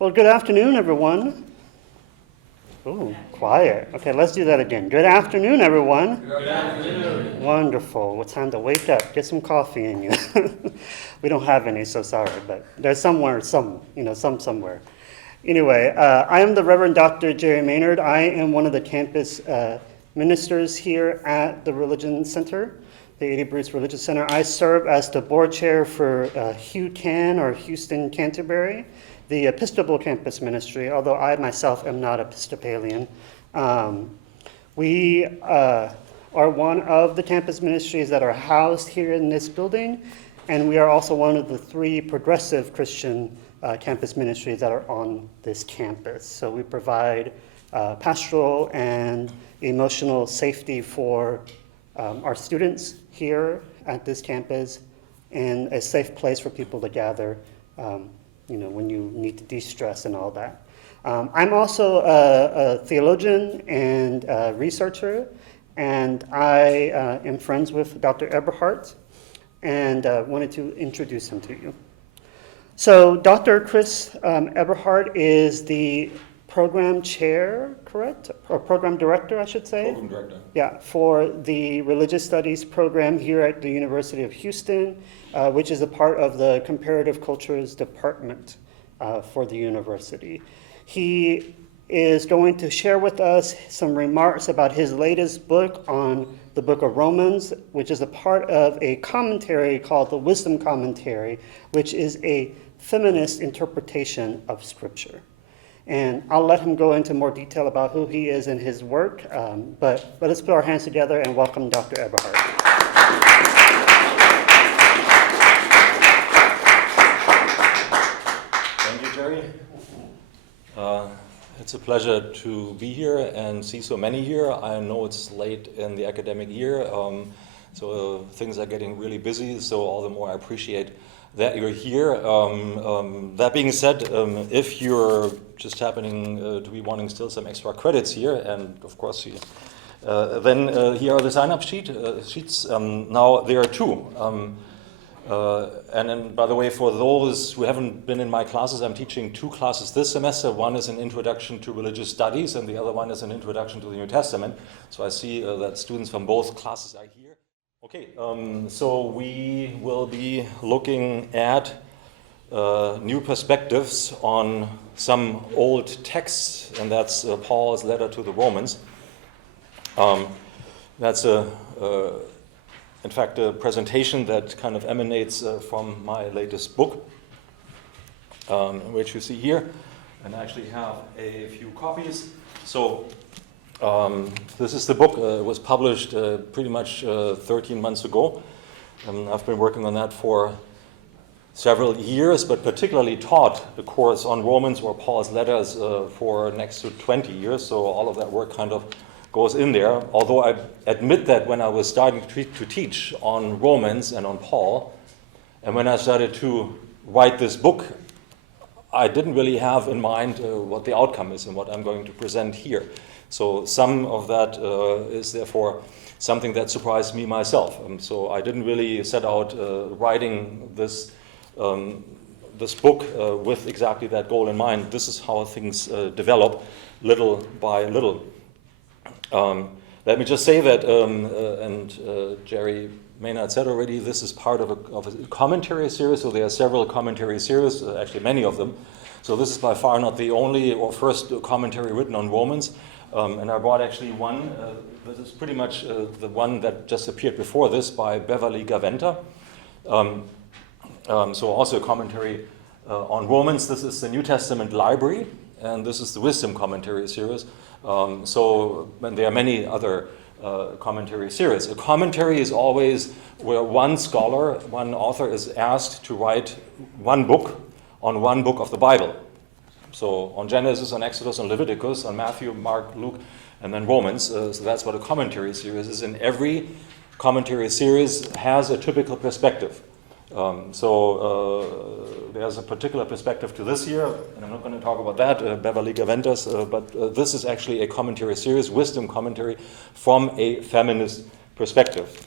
Well, good afternoon, everyone. Ooh, quiet. Okay, let's do that again. Good afternoon, everyone. Good afternoon. Wonderful. Well, time to wake up. Get some coffee in you. We don't have any, so sorry, but there's somewhere, somewhere. Anyway, I am the Reverend Dr. Jerry Maynard. I am one of the campus ministers here at the Religion Center, the A.D. Bruce Religious Center. I serve as the board chair for HUCAN, or Houston Canterbury, the Episcopal Campus Ministry, although I myself am not Episcopalian. We are one of the campus ministries that are housed here in this building, and we are also one of the 3 progressive Christian campus ministries that are on this campus. So we provide pastoral and emotional safety for our students here at this campus, and a safe place for people to gather when you need to de-stress and all that. I'm also a theologian and a researcher, and I am friends with Dr. Eberhardt, and wanted to introduce him to you. So Dr. Chris Eberhardt is the program chair, correct? Or program director, I should say? Program director. Yeah, for the Religious Studies program here at the University of Houston, which is a part of the Comparative Cultures Department for the university. He is going to share with us some remarks about his latest book on the book of Romans, which is a part of a commentary called the Wisdom Commentary, which is a feminist interpretation of Scripture. And I'll let him go into more detail about who he is and his work, but let's put our hands together and welcome Dr. Eberhardt. Thank you, Jerry. It's a pleasure to be here and see so many here. I know it's late in the academic year, so things are getting really busy, so all the more I appreciate that you're here. That being said, if you're just happening to be wanting still some extra credits here, and of course, then here are the sign-up sheets. Now there are 2. And then, by the way, for those who haven't been in my classes, I'm teaching 2 classes this semester. One is an introduction to religious studies, and the other one is an introduction to the New Testament. So I see that students from both classes are here. Okay, so we will be looking at new perspectives on some old texts, and that's Paul's letter to the Romans. That's in fact, a presentation that kind of emanates from my latest book, which you see here, and I actually have a few copies. So this is the book. It was published pretty much 13 months ago. I've been working on that for several years, but particularly taught the course on Romans or Paul's letters for next to 20 years. So all of that work kind of goes in there, although I admit that when I was starting to teach on Romans and on Paul, and when I started to write this book, I didn't really have in mind what the outcome is and what I'm going to present here. So some of that is therefore something that surprised me myself. So I didn't really set out writing this book with exactly that goal in mind. This is how things develop little by little. Let me just say that, and Jerry Maynard said already, this is part of a commentary series, so there are several commentary series, actually many of them. So this is by far not the only or first commentary written on Romans, and I brought actually one. This is pretty much the one that just appeared before this by Beverly Gaventa. So also a commentary on Romans. This is the New Testament Library, and this is the Wisdom Commentary series. And there are many other commentary series. A commentary is always where one scholar, one author is asked to write one book on one book of the Bible. So on Genesis, on Exodus, on Leviticus, on Matthew, Mark, Luke, and then Romans. So that's what a commentary series is. And every commentary series has a typical perspective. There's a particular perspective to this year, and I'm not going to talk about that, Beverly Gaventa's, but this is actually a commentary series, wisdom commentary, from a feminist perspective.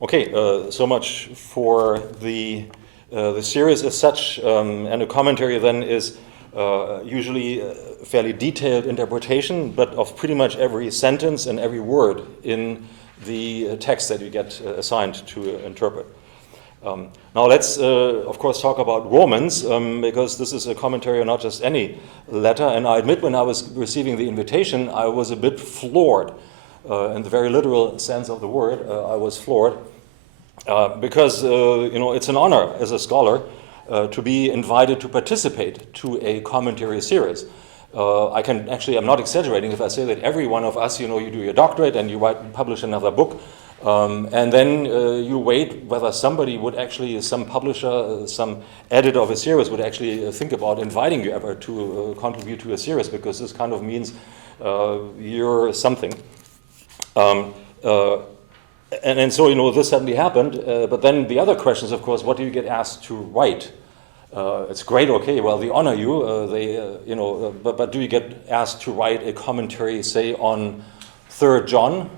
Okay, so much for the The series as such, and a commentary then is usually a fairly detailed interpretation, but of pretty much every sentence and every word in the text that you get assigned to interpret. Now let's, of course, talk about Romans, because this is a commentary on not just any letter. And I admit, when I was receiving the invitation, I was a bit floored. In the very literal sense of the word, I was floored. Because, it's an honor as a scholar to be invited to participate to a commentary series. I'm not exaggerating if I say that every one of us, you do your doctorate and you publish another book. And then you wait whether somebody would actually, some publisher, some editor of a series would actually think about inviting you ever to contribute to a series, because this kind of means you're something. And so, this suddenly happened. But then the other question is, of course, what do you get asked to write? It's great, okay, well, they honor you, but do you get asked to write a commentary, say, on 3rd John?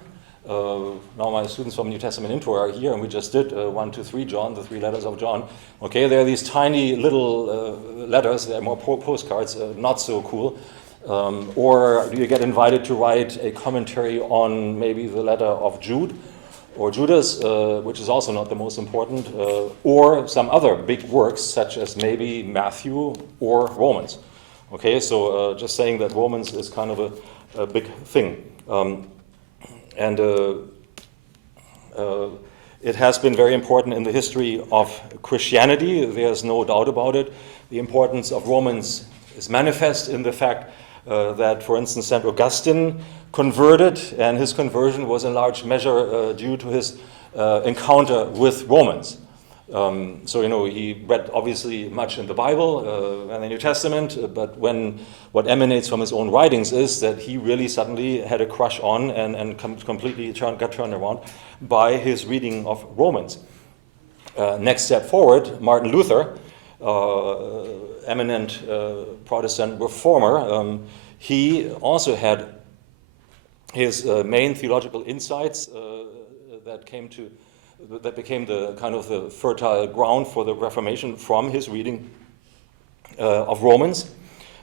Now my students from New Testament Intro are here, and we just did 1 to 3 John, the 3 letters of John. Okay, there are these tiny little letters, they're more postcards, not so cool. Or do you get invited to write a commentary on maybe the letter of Jude or Judas, which is also not the most important, or some other big works such as maybe Matthew or Romans. Okay, so just saying that Romans is kind of a big thing. And it has been very important in the history of Christianity. There's no doubt about it. The importance of Romans is manifest in the fact that, for instance, St. Augustine converted, and his conversion was in large measure due to his encounter with Romans. So, he read obviously much in the Bible and the New Testament, but what emanates from his own writings is that he really suddenly had a crush on and completely got turned around by his reading of Romans. Next step forward, Martin Luther, eminent Protestant reformer, he also had his main theological insights that became the kind of the fertile ground for the Reformation from his reading of Romans.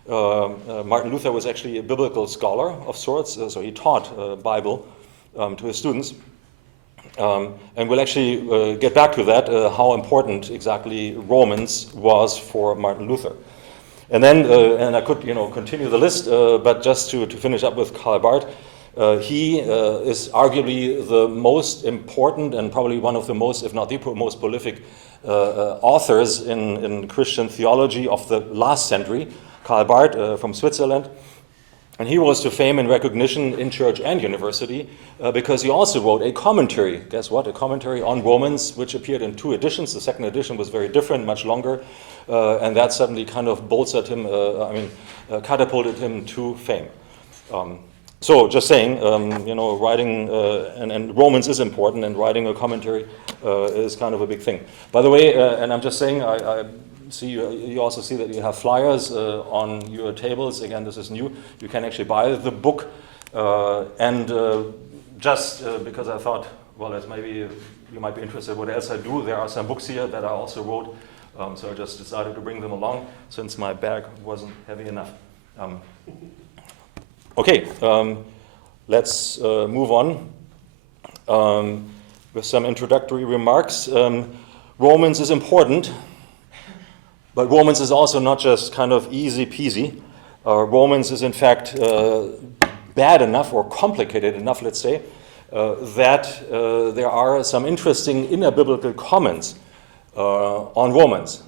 Martin Luther was actually a biblical scholar of sorts, so he taught Bible to his students. And we'll actually get back to that, how important exactly Romans was for Martin Luther. And then, and I could continue the list, but just to finish up with Karl Barth, he is arguably the most important and probably one of the most, if not the most prolific authors in Christian theology of the last century. Karl Barth from Switzerland. And he rose to fame and recognition in church and university because he also wrote a commentary. Guess what? A commentary on Romans, which appeared in 2 editions. The second edition was very different, much longer. And that suddenly kind of bolstered him, catapulted him to fame. So just saying, writing, and Romans is important, and writing a commentary is kind of a big thing. By the way, and I'm just saying, I see you also see that you have flyers on your tables. Again, this is new. You can actually buy the book. Just because I thought, well, as maybe you might be interested what else I do, there are some books here that I also wrote. So I just decided to bring them along since my bag wasn't heavy enough. Okay, let's move on with some introductory remarks. Romans is important, but Romans is also not just kind of easy peasy. Romans is in fact bad enough or complicated enough, let's say, that there are some interesting inner biblical comments on Romans.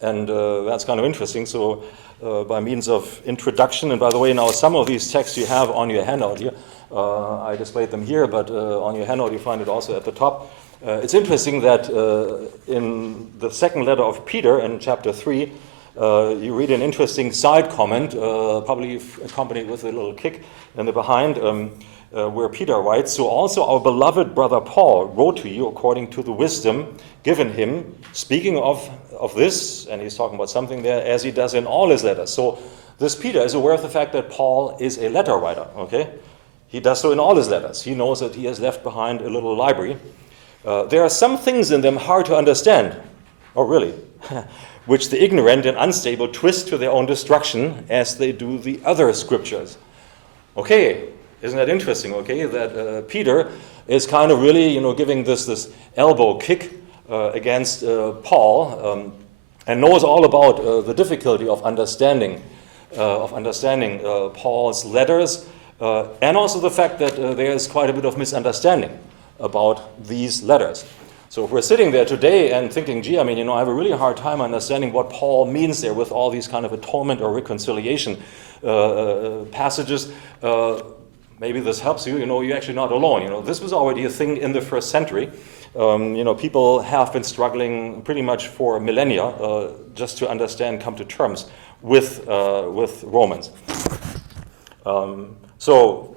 And that's kind of interesting. So by means of introduction, and by the way, now some of these texts you have on your handout here. I displayed them here, but on your handout you find it also at the top. It's interesting that in the second letter of Peter in chapter 3, you read an interesting side comment, probably accompanied with a little kick in the behind, where Peter writes, "So also our beloved brother Paul wrote to you according to the wisdom given him," speaking of this, and he's talking about something there, "as he does in all his letters." So this Peter is aware of the fact that Paul is a letter writer, okay? He does so in all his letters. He knows that he has left behind a little library. There are some things in them hard to understand. Oh, really? Which the ignorant and unstable twist to their own destruction, as they do the other scriptures. Okay, isn't that interesting? Okay, that Peter is kind of really, giving this elbow kick against Paul, and knows all about the difficulty of understanding Paul's letters, and also the fact that there is quite a bit of misunderstanding about these letters. So if we're sitting there today and thinking, gee, I have a really hard time understanding what Paul means there with all these kind of atonement or reconciliation passages, maybe this helps you. You're actually not alone. This was already a thing in the first century. People have been struggling pretty much for millennia just to understand, come to terms with Romans. So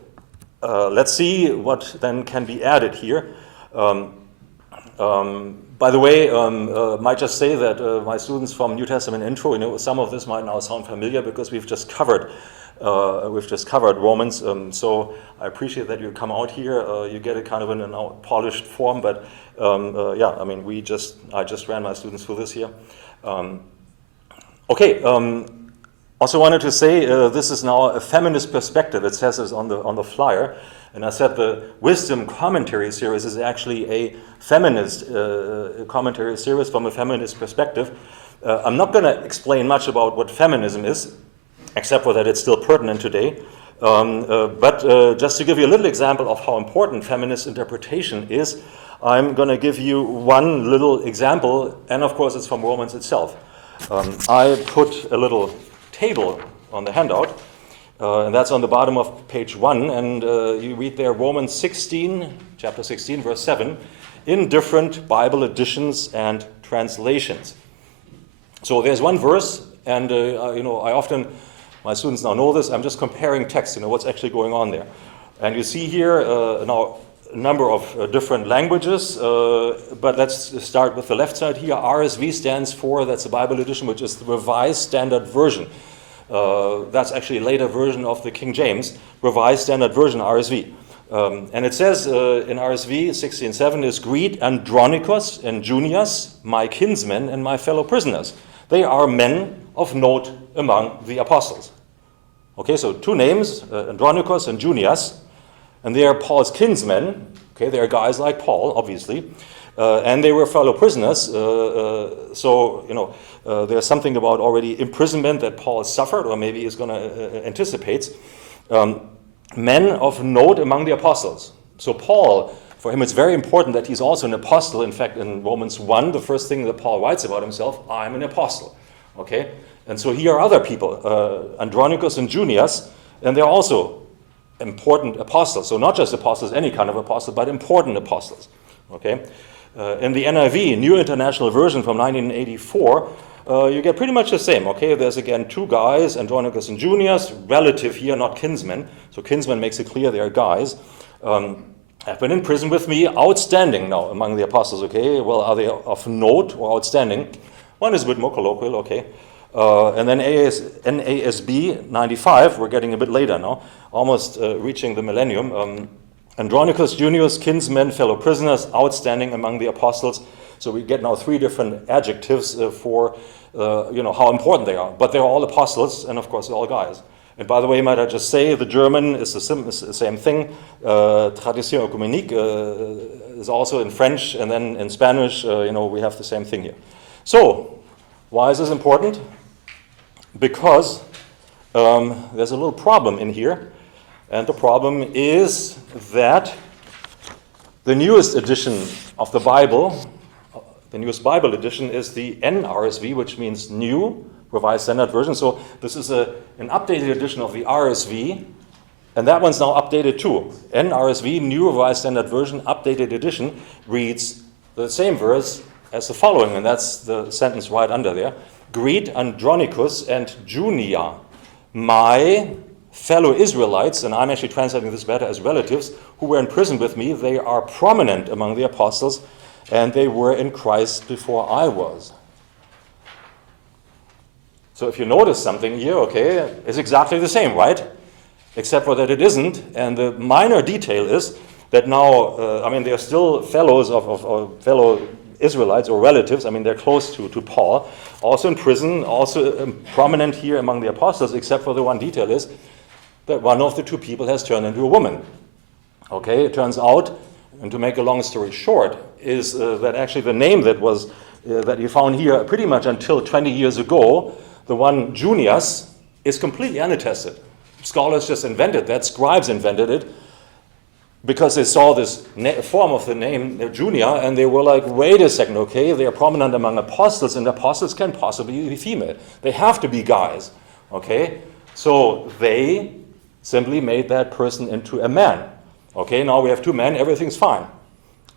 let's see what then can be added here. By the way, might just say that my students from New Testament Intro, some of this might now sound familiar because we've just covered Romans. So I appreciate that you come out here. You get it kind of in a polished form, but I just ran my students through this here. Also wanted to say this is now a feminist perspective. It says this on the flyer. And I said the Wisdom Commentary Series is actually a feminist commentary series from a feminist perspective. I'm not going to explain much about what feminism is, except for that it's still pertinent today. But just to give you a little example of how important feminist interpretation is, I'm going to give you one little example, and of course it's from Romans itself. I put a little table on the handout. And that's on the bottom of page 1, and you read there Romans 16, chapter 16, verse 7, in different Bible editions and translations. So there's one verse, and I often, my students now know this, I'm just comparing text, what's actually going on there. And you see here now a number of different languages, but let's start with the left side here. RSV stands for, that's the Bible edition, which is the Revised Standard Version. That's actually a later version of the King James, Revised Standard Version, RSV. And it says in RSV 16:7 is, greet Andronicus and Junias, my kinsmen and my fellow prisoners. They are men of note among the apostles. Okay, so two names, Andronicus and Junias, and they are Paul's kinsmen. Okay, they are guys like Paul, obviously. And they were fellow prisoners, there's something about already imprisonment that Paul has suffered, or maybe is going to anticipate. Men of note among the apostles. So Paul, for him it's very important that he's also an apostle. In fact, in Romans 1, the first thing that Paul writes about himself, I'm an apostle. Okay, and so here are other people, Andronicus and Junias, and they're also important apostles. So not just apostles, any kind of apostle, but important apostles. Okay. In the NIV, New International Version from 1984, you get pretty much the same. Okay, there's again two guys, Andronicus and Junias, relative here, not kinsmen. So kinsmen makes it clear they are guys. Have been in prison with me, outstanding now among the apostles. Okay, well, are they of note or outstanding? One is a bit more colloquial. Okay, and then NASB 95. We're getting a bit later now, almost reaching the millennium. Andronicus, Junius, kinsmen, fellow prisoners, outstanding among the apostles. So we get now three different adjectives for how important they are. But they're all apostles, and of course they're all guys. And by the way, might I just say, the German is the same thing. Tradition œcuménique is also in French, and then in Spanish, we have the same thing here. So, why is this important? Because there's a little problem in here. And the problem is that the newest edition of the Bible, the newest Bible edition, is the NRSV, which means New Revised Standard Version. So this is an updated edition of the RSV, and that one's now updated too. NRSV, New Revised Standard Version, updated edition, reads the same verse as the following, and that's the sentence right under there. Greet Andronicus and Junia, my fellow Israelites, and I'm actually translating this better as relatives, who were in prison with me. They are prominent among the apostles, and they were in Christ before I was. So if you notice something here, okay, it's exactly the same, right? Except for that it isn't, and the minor detail is that now, they're still fellows of fellow Israelites or relatives. I mean, they're close to Paul. Also in prison, also prominent here among the apostles, except for the one detail is that one of the two people has turned into a woman. Okay, it turns out, and to make a long story short, is that actually the name that was that you found here pretty much until 20 years ago, the one Junius, is completely unattested. Scholars just invented that, scribes invented it, because they saw this form of the name Junia, and they were like, wait a second, okay, they are prominent among apostles, and apostles can possibly be female. They have to be guys, okay? So they simply made that person into a man. Okay, now we have two men, everything's fine.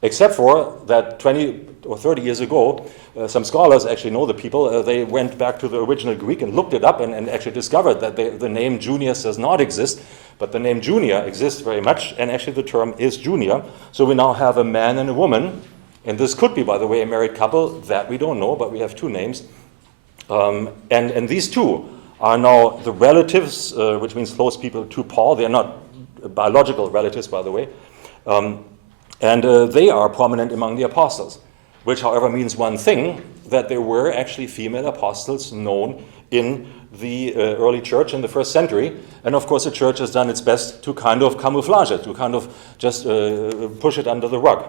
Except for that 20 or 30 years ago, some scholars actually know the people, they went back to the original Greek and looked it up and actually discovered that the name Junius does not exist, but the name Junia exists very much, and actually the term is Junia. So we now have a man and a woman, and this could be, by the way, a married couple, that we don't know, but we have two names. And these two are now the relatives, which means close people to Paul. They're not biological relatives, by the way. And they are prominent among the apostles, which, however, means one thing, that there were actually female apostles known in the early church in the first century. And of course, the church has done its best to kind of camouflage it, to kind of just push it under the rug.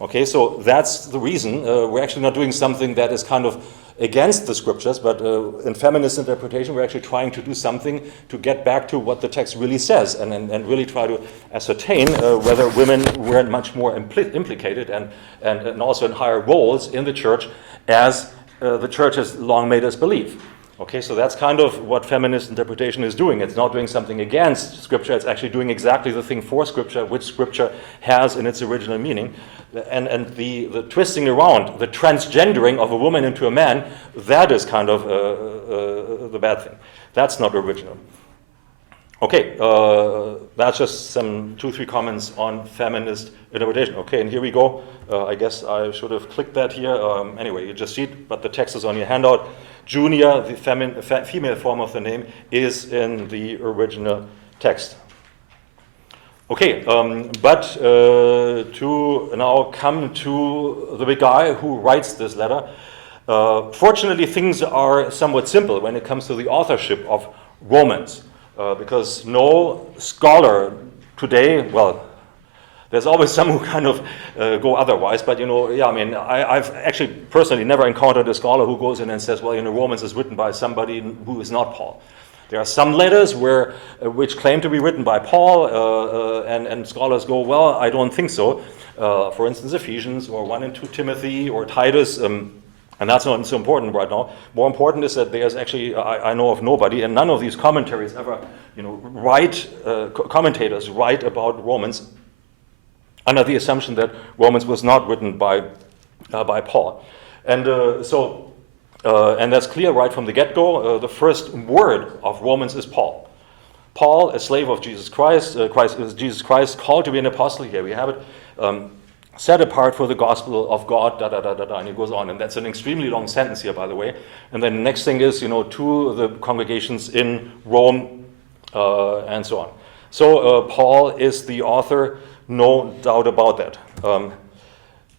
Okay, so that's the reason. We're actually not doing something that is kind of against the scriptures, but in feminist interpretation, we're actually trying to do something to get back to what the text really says and really try to ascertain whether women were much more implicated and also in higher roles in the church as the church has long made us believe. Okay, so that's kind of what feminist interpretation is doing. It's not doing something against Scripture, it's actually doing exactly the thing for Scripture, which Scripture has in its original meaning. And the twisting around, the transgendering of a woman into a man, that is kind of the bad thing. That's not original. Okay, that's just some 2-3 comments on feminist interpretation. Okay, and here we go. I guess I should have clicked that here. Anyway, you just see it, but the text is on your handout. Junia, the female form of the name, is in the original text. Okay, but to now come to the big guy who writes this letter. Fortunately, things are somewhat simple when it comes to the authorship of Romans, because no scholar today, well, there's always some who kind of go otherwise, but I've actually personally never encountered a scholar who goes in and says, well, Romans is written by somebody who is not Paul. There are some letters which claim to be written by Paul, and scholars go, well, I don't think so. For instance, Ephesians or 1 and 2 Timothy or Titus, and that's not so important right now. More important is that there's actually, I know of nobody, and none of these commentaries ever, commentators write about Romans under the assumption that Romans was not written by Paul. And and that's clear right from the get-go. The first word of Romans is Paul. Paul, a slave of Jesus Christ, Jesus Christ, called to be an apostle, here we have it, set apart for the gospel of God, and it goes on. And that's an extremely long sentence here, by the way. And then the next thing is, to the congregations in Rome, and so on. So Paul is the author, no doubt about that.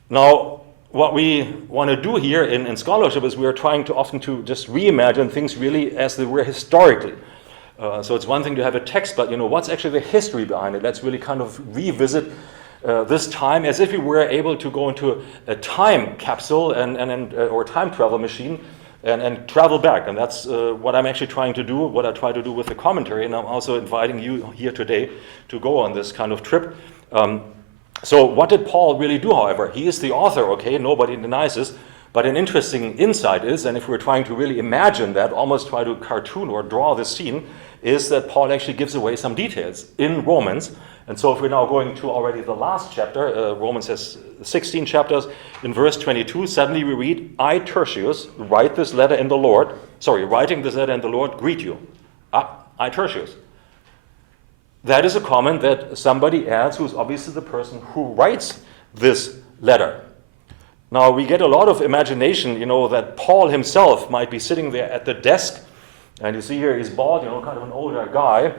Now, what we want to do here in scholarship is we are trying to often to just reimagine things really as they were historically. So it's one thing to have a text, but what's actually the history behind it? Let's really kind of revisit this time as if we were able to go into a time capsule or time travel machine and travel back. And that's what I'm actually trying to do, what I try to do with the commentary. And I'm also inviting you here today to go on this kind of trip. So what did Paul really do, however? He is the author, okay, nobody denies this, but an interesting insight is, and if we're trying to really imagine that, almost try to cartoon or draw this scene, is that Paul actually gives away some details in Romans. And so if we're now going to already the last chapter, Romans has 16 chapters, in verse 22, suddenly we read, I, Tertius, writing this letter in the Lord, greet you. I, Tertius. That is a comment that somebody adds who's obviously the person who writes this letter. Now, we get a lot of imagination, that Paul himself might be sitting there at the desk, and you see here he's bald, kind of an older guy,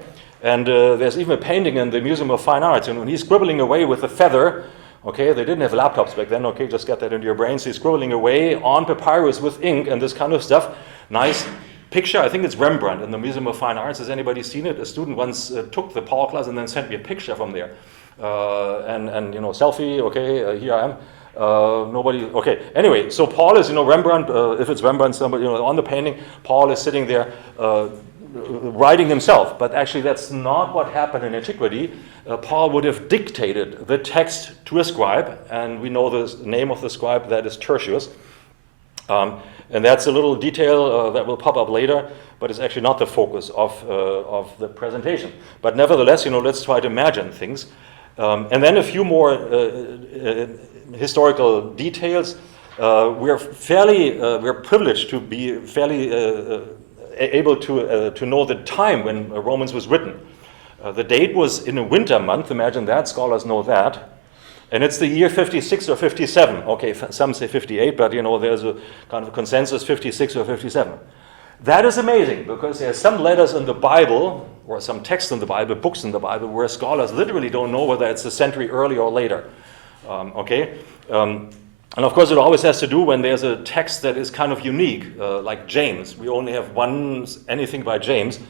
and there's even a painting in the Museum of Fine Arts, and when he's scribbling away with a feather, Okay, they didn't have laptops back then. Okay, just get that into your brain. So he's scribbling away on papyrus with ink and this kind of stuff. Nice picture. I think it's Rembrandt in the Museum of Fine Arts. Has anybody seen it? A student once took the Paul class and then sent me a picture from there. And selfie. Okay, here I am. Nobody. Okay. Anyway, so Paul is, Rembrandt. If it's Rembrandt, somebody, on the painting, Paul is sitting there writing himself. But actually, that's not what happened in antiquity. Paul would have dictated the text to a scribe, and we know the name of the scribe. That is Tertius. And that's a little detail that will pop up later, but it's actually not the focus of the presentation. But nevertheless, let's try to imagine things. And then a few more historical details. We're privileged to be fairly able to know the time when Romans was written. The date was in a winter month. Imagine that. Scholars know that. And it's the year 56 or 57. Okay, some say 58, but there's a kind of consensus 56 or 57. That is amazing because there are some letters in the Bible or some texts in the Bible, books in the Bible, where scholars literally don't know whether it's a century earlier or later. And of course, it always has to do when there's a text that is kind of unique, like James. We only have anything by James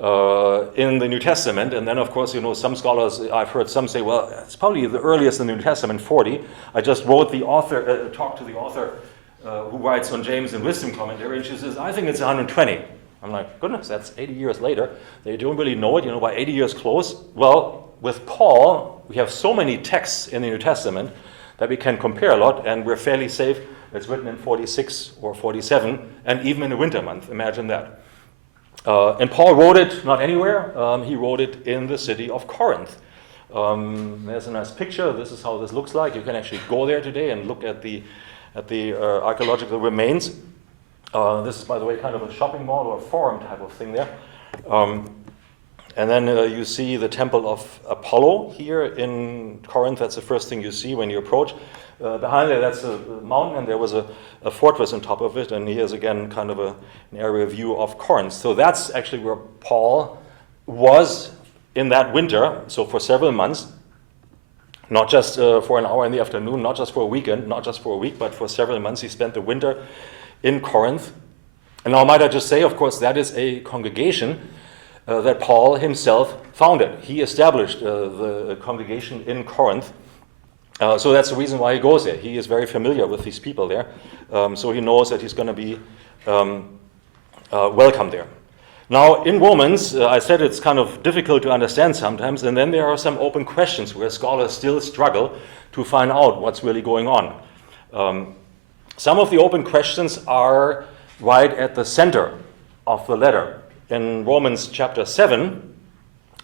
in the New Testament. And then, of course, some scholars, I've heard some say, well, it's probably the earliest in the New Testament, 40. I just talked to the author who writes on James in Wisdom Commentary, and she says, I think it's 120. I'm like, goodness, that's 80 years later. They don't really know it, by 80 years close. Well, with Paul, we have so many texts in the New Testament that we can compare a lot, and we're fairly safe. It's written in 46 or 47, and even in a winter month. Imagine that. And Paul wrote it not anywhere. He wrote it in the city of Corinth. There's a nice picture. This is how this looks like. You can actually go there today and look at the archaeological remains. This is, by the way, kind of a shopping mall or a forum type of thing there. And then you see the temple of Apollo here in Corinth. That's the first thing you see when you approach. Behind there, that's a mountain, and there was a fortress on top of it. And here's again kind of an area view of Corinth. So that's actually where Paul was in that winter, so for several months. Not just for an hour in the afternoon, not just for a weekend, not just for a week, but for several months he spent the winter in Corinth. And now might I just say, of course, that is a congregation that Paul himself founded. He established the congregation in Corinth. So that's the reason why he goes there. He is very familiar with these people there. So he knows that he's going to be welcome there. Now, in Romans, I said it's kind of difficult to understand sometimes, and then there are some open questions where scholars still struggle to find out what's really going on. Some of the open questions are right at the center of the letter. In Romans chapter 7,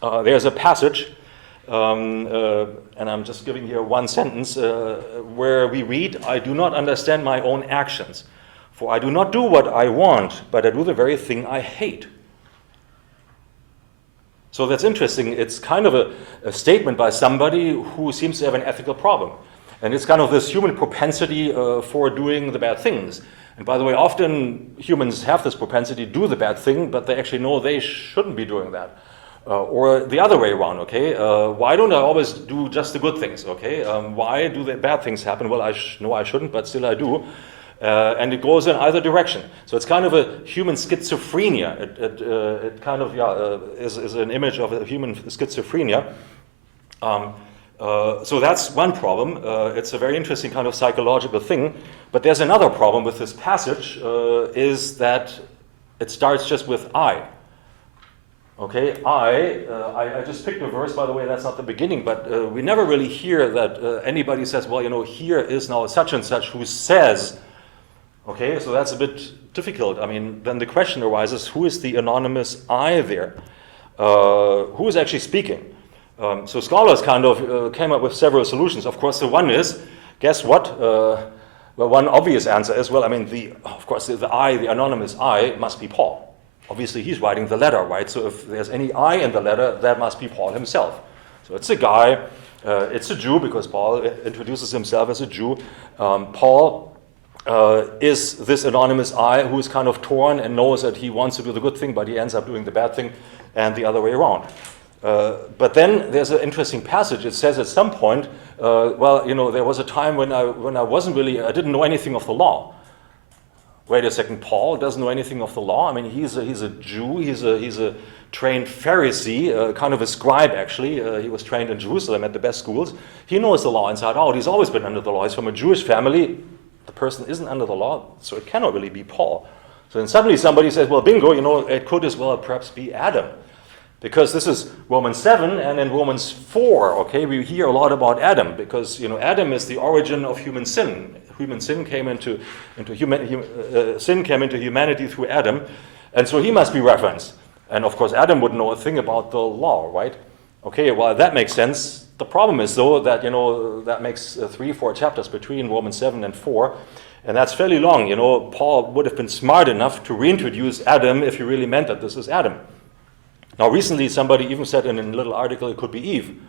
there's a passage, and I'm just giving here one sentence, where we read, I do not understand my own actions, for I do not do what I want, but I do the very thing I hate. So that's interesting. It's kind of a statement by somebody who seems to have an ethical problem. And it's kind of this human propensity for doing the bad things. And by the way, often humans have this propensity to do the bad thing, but they actually know they shouldn't be doing that. Or the other way around, okay? Why don't I always do just the good things, okay? Why do the bad things happen? Well, I know I shouldn't, but still I do. And it goes in either direction. So it's kind of a human schizophrenia. It kind of is an image of a human schizophrenia. So that's one problem. It's a very interesting kind of psychological thing. But there's another problem with this passage, is that it starts just with I. Okay, I just picked a verse, by the way, that's not the beginning, but we never really hear that anybody says, well, here is now such and such who says. Okay, so that's a bit difficult. I mean, then the question arises, who is the anonymous I there? Who is actually speaking? So scholars kind of came up with several solutions. Of course, the one is, guess what? Well, one obvious answer is, well, I mean, the I, the anonymous I, must be Paul. Obviously, he's writing the letter, right? So if there's any I in the letter, that must be Paul himself. So it's a guy, it's a Jew, because Paul introduces himself as a Jew. Paul is this anonymous I who is kind of torn and knows that he wants to do the good thing, but he ends up doing the bad thing, and the other way around. But then there's an interesting passage. It says at some point, well, there was a time when I didn't know anything of the law. Wait a second, Paul doesn't know anything of the law? I mean, he's a Jew, he's a trained Pharisee, kind of a scribe actually. He was trained in Jerusalem at the best schools. He knows the law inside out. He's always been under the law. He's from a Jewish family. The person isn't under the law, so it cannot really be Paul. So then suddenly somebody says, well, bingo, it could as well perhaps be Adam. Because this is Romans 7, and in Romans 4, okay, we hear a lot about Adam, because Adam is the origin of human sin. Human sin came into humanity through Adam, and so he must be referenced. And of course, Adam wouldn't know a thing about the law, right? Okay, well, that makes sense. The problem is, though, that that makes 3-4 chapters between Romans 7 and 4, and that's fairly long. Paul would have been smart enough to reintroduce Adam if he really meant that this is Adam. Now, recently, somebody even said in a little article it could be Eve.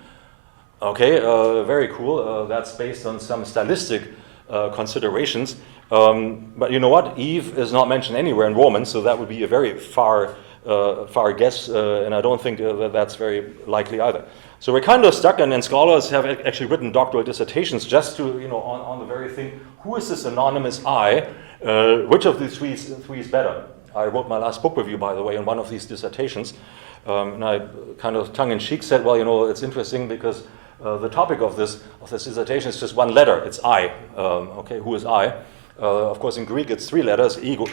Okay, very cool. That's based on some stylistic considerations. But you know what? Eve is not mentioned anywhere in Romans, so that would be a very far guess, and I don't think that that's very likely either. So we're kind of stuck, and scholars have actually written doctoral dissertations just to, on the very thing, who is this anonymous I? Which of these three is better? I wrote my last book review, by the way, on one of these dissertations. And I kind of tongue-in-cheek said, well, it's interesting because the topic of this dissertation is just one letter. It's I. Okay, who is I? Of course, in Greek it's 3 letters, ego.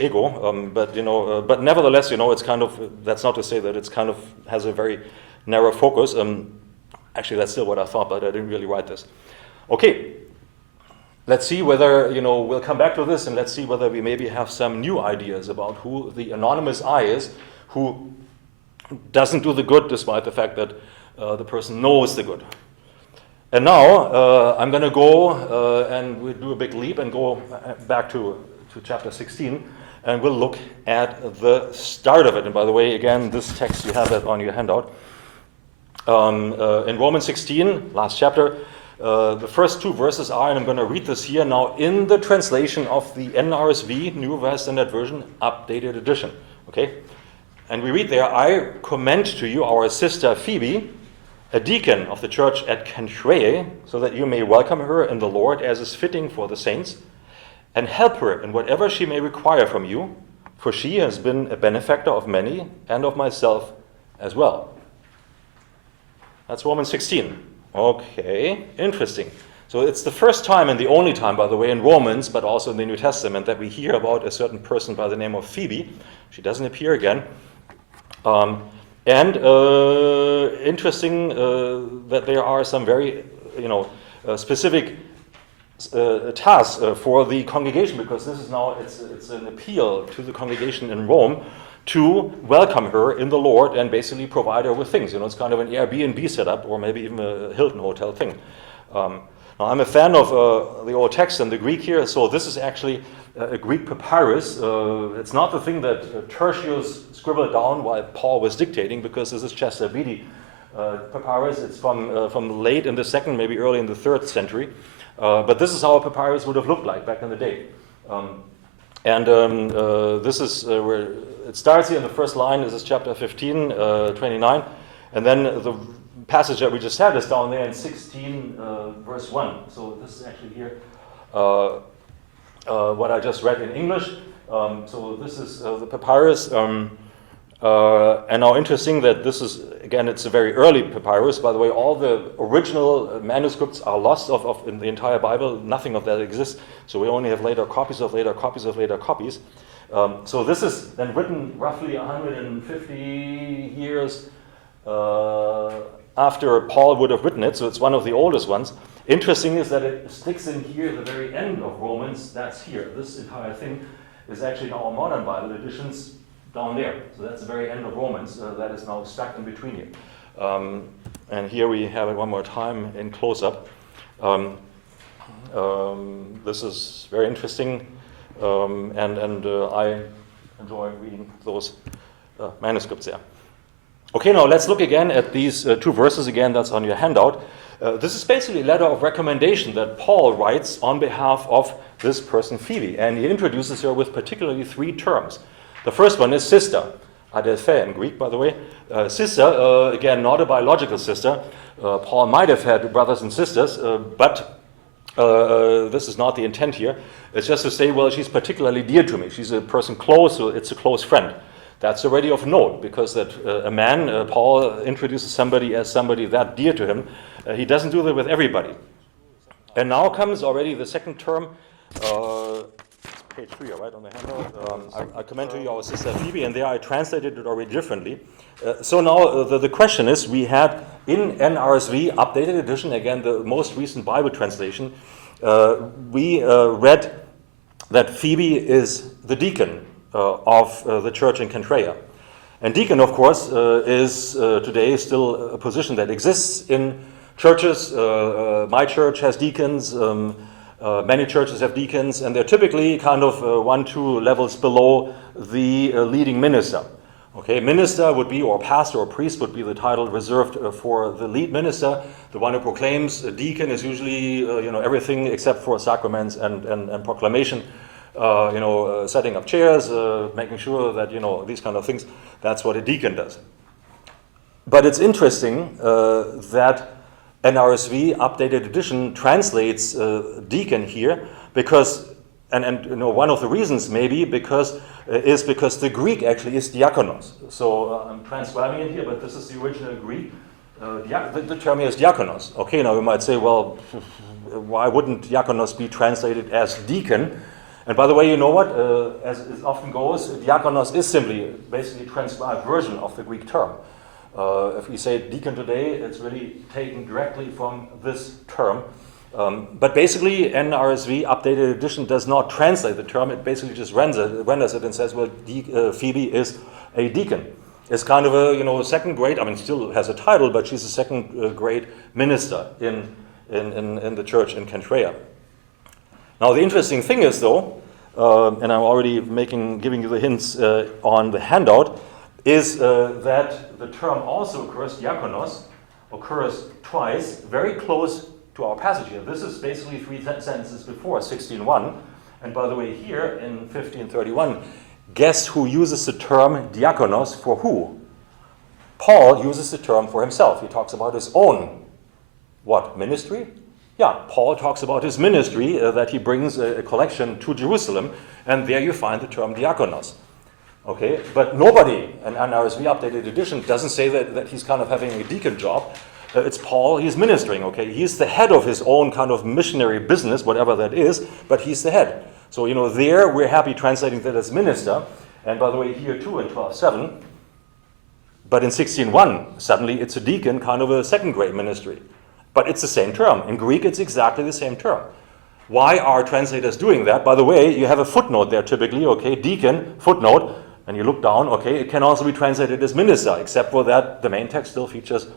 But nevertheless, it's kind of, that's not to say that it's kind of has a very narrow focus. Actually, that's still what I thought, but I didn't really write this. Okay, let's see whether, we'll come back to this, and let's see whether we maybe have some new ideas about who the anonymous I is, who doesn't do the good despite the fact that the person knows the good. And now I'm going to go and we'll do a big leap and go back to chapter 16, and we'll look at the start of it. And by the way, again, this text, you have that on your handout. In Romans 16, last chapter, the first 2 verses are, and I'm going to read this here now in the translation of the NRSV, New Revised Standard Version, updated edition. Okay? And we read there, I commend to you our sister Phoebe, a deacon of the church at Cenchreae, so that you may welcome her in the Lord as is fitting for the saints, and help her in whatever she may require from you, for she has been a benefactor of many and of myself as well. That's Romans 16. Okay, interesting. So it's the first time and the only time, by the way, in Romans, but also in the New Testament, that we hear about a certain person by the name of Phoebe. She doesn't appear again. Interesting that there are some very, specific tasks for the congregation, because this is now, it's an appeal to the congregation in Rome to welcome her in the Lord and basically provide her with things. It's kind of an Airbnb setup, or maybe even a Hilton hotel thing. Now, I'm a fan of the old text and the Greek here, so this is actually a Greek papyrus. It's not the thing that Tertius scribbled down while Paul was dictating, because this is Chester Beatty papyrus. It's from late in the 2nd, maybe early in the 3rd century. But this is how a papyrus would have looked like back in the day. This is where it starts here in the first line. This is chapter 15, 29. And then the passage that we just had is down there in 16, verse 1. So this is actually here what I just read in English. So this is the papyrus. And now interesting that this is, again, it's a very early papyrus. By the way, all the original manuscripts are lost in the entire Bible. Nothing of that exists. So we only have later copies of later copies of later copies. So this is then written roughly 150 years after Paul would have written it. So it's one of the oldest ones. Interesting is that it sticks in here at the very end of Romans. That's here. This entire thing is actually in our modern Bible editions down there. So that's the very end of Romans. That is now stuck in between here. And here we have it one more time in close-up. This is very interesting, and I enjoy reading those manuscripts there. Okay, now let's look again at these 2 verses again that's on your handout. This is basically a letter of recommendation that Paul writes on behalf of this person Phoebe, and he introduces her with particularly 3 terms. The first one is sister. adelphe in Greek, by the way. Sister, again, not a biological sister. Paul might have had brothers and sisters, but this is not the intent here. It's just to say, well, she's particularly dear to me. She's a person close, so it's a close friend. That's already of note, because that a man, Paul introduces somebody as somebody that dear to him. He doesn't do that with everybody. And now comes already the second term. It's page 3, right, on the handout. I commend to you our sister Phoebe, and there I translated it already differently. So now the question is, we had in NRSV updated edition, again the most recent Bible translation, we read that Phoebe is the deacon of the church in Cenchreae. And deacon, of course, is today still a position that exists in churches. My church has deacons. Many churches have deacons, and they're typically kind of 1-2 levels below the leading minister. Okay, minister would be, or pastor or priest would be the title reserved for the lead minister, the one who proclaims. A deacon is usually, everything except for sacraments and proclamation. Setting up chairs, making sure that, these kind of things. That's what a deacon does. But it's interesting that NRSV updated edition translates deacon here because, one of the reasons maybe because the Greek actually is diakonos. So I'm transcribing it here, but this is the original Greek. The term here is diakonos. Okay, now you might say, well, why wouldn't diakonos be translated as deacon? And by the way, you know what? As it often goes, diakonos is simply basically a transcribed version of the Greek term. If we say deacon today, it's really taken directly from this term. But basically, NRSV updated edition does not translate the term. It basically just renders it and says, well, Phoebe is a deacon. It's kind of a second grade, still has a title, but she's a second grade minister in the church in Cenchreae. Now, the interesting thing is, though, and I'm already giving you the hints on the handout, is that the term also occurs, diakonos, occurs twice, very close to our passage here. This is basically 3 sentences before 16:1. And by the way, here in 15:31, guess who uses the term diakonos for who? Paul uses the term for himself. He talks about his own, ministry? Yeah, Paul talks about his ministry, that he brings a collection to Jerusalem, and there you find the term diakonos. Okay, but nobody, and NRSV updated edition doesn't say that he's kind of having a deacon job. It's Paul, he's ministering, okay? He's the head of his own kind of missionary business, whatever that is, but he's the head. So, there we're happy translating that as minister. And by the way, here too in 12:7, but in 16:1, suddenly it's a deacon, kind of a second grade ministry. But it's the same term. In Greek, it's exactly the same term. Why are translators doing that? By the way, you have a footnote there typically, okay? Deacon, footnote, and you look down, okay? It can also be translated as minister, except for that the main text still features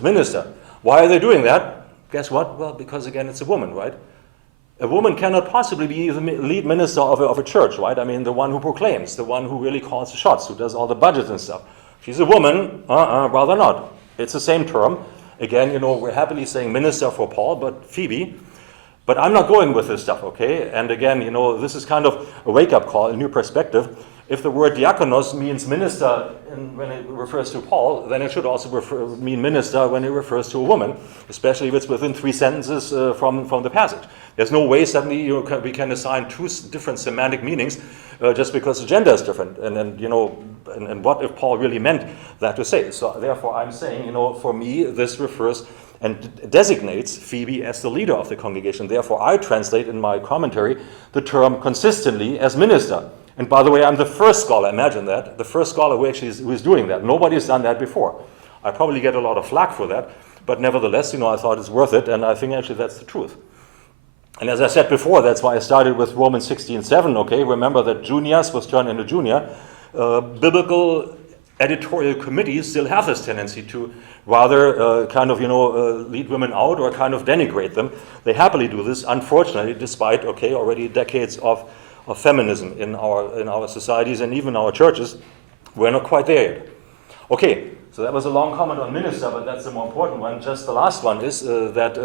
minister. Why are they doing that? Guess what? Well, because again, it's a woman, right? A woman cannot possibly be the lead minister of a church, right? The one who proclaims, the one who really calls the shots, who does all the budgets and stuff. She's a woman, rather not. It's the same term. Again, we're happily saying minister for Paul, but Phoebe. But I'm not going with this stuff, okay? And again, this is kind of a wake-up call, a new perspective. If the word diakonos means minister when it refers to Paul, then it should also mean minister when it refers to a woman, especially if it's within 3 sentences from the passage. There's no way suddenly we can assign 2 different semantic meanings just because the gender is different. And what if Paul really meant that to say? So therefore I'm saying, for me, this refers and designates Phoebe as the leader of the congregation. Therefore I translate in my commentary the term consistently as minister. And by the way, I'm the first scholar, imagine that, the first scholar who is doing that. Nobody's done that before. I probably get a lot of flack for that, but nevertheless, I thought it's worth it, and I think actually that's the truth. And as I said before, that's why I started with Romans 16:7, okay? Remember that Junias was turned into Junior. Biblical editorial committees still have this tendency to rather lead women out or kind of denigrate them. They happily do this, unfortunately, despite, already decades of feminism in our societies and even our churches. We're not quite there yet. Okay, so that was a long comment on minister, but that's the more important one. Just the last one is that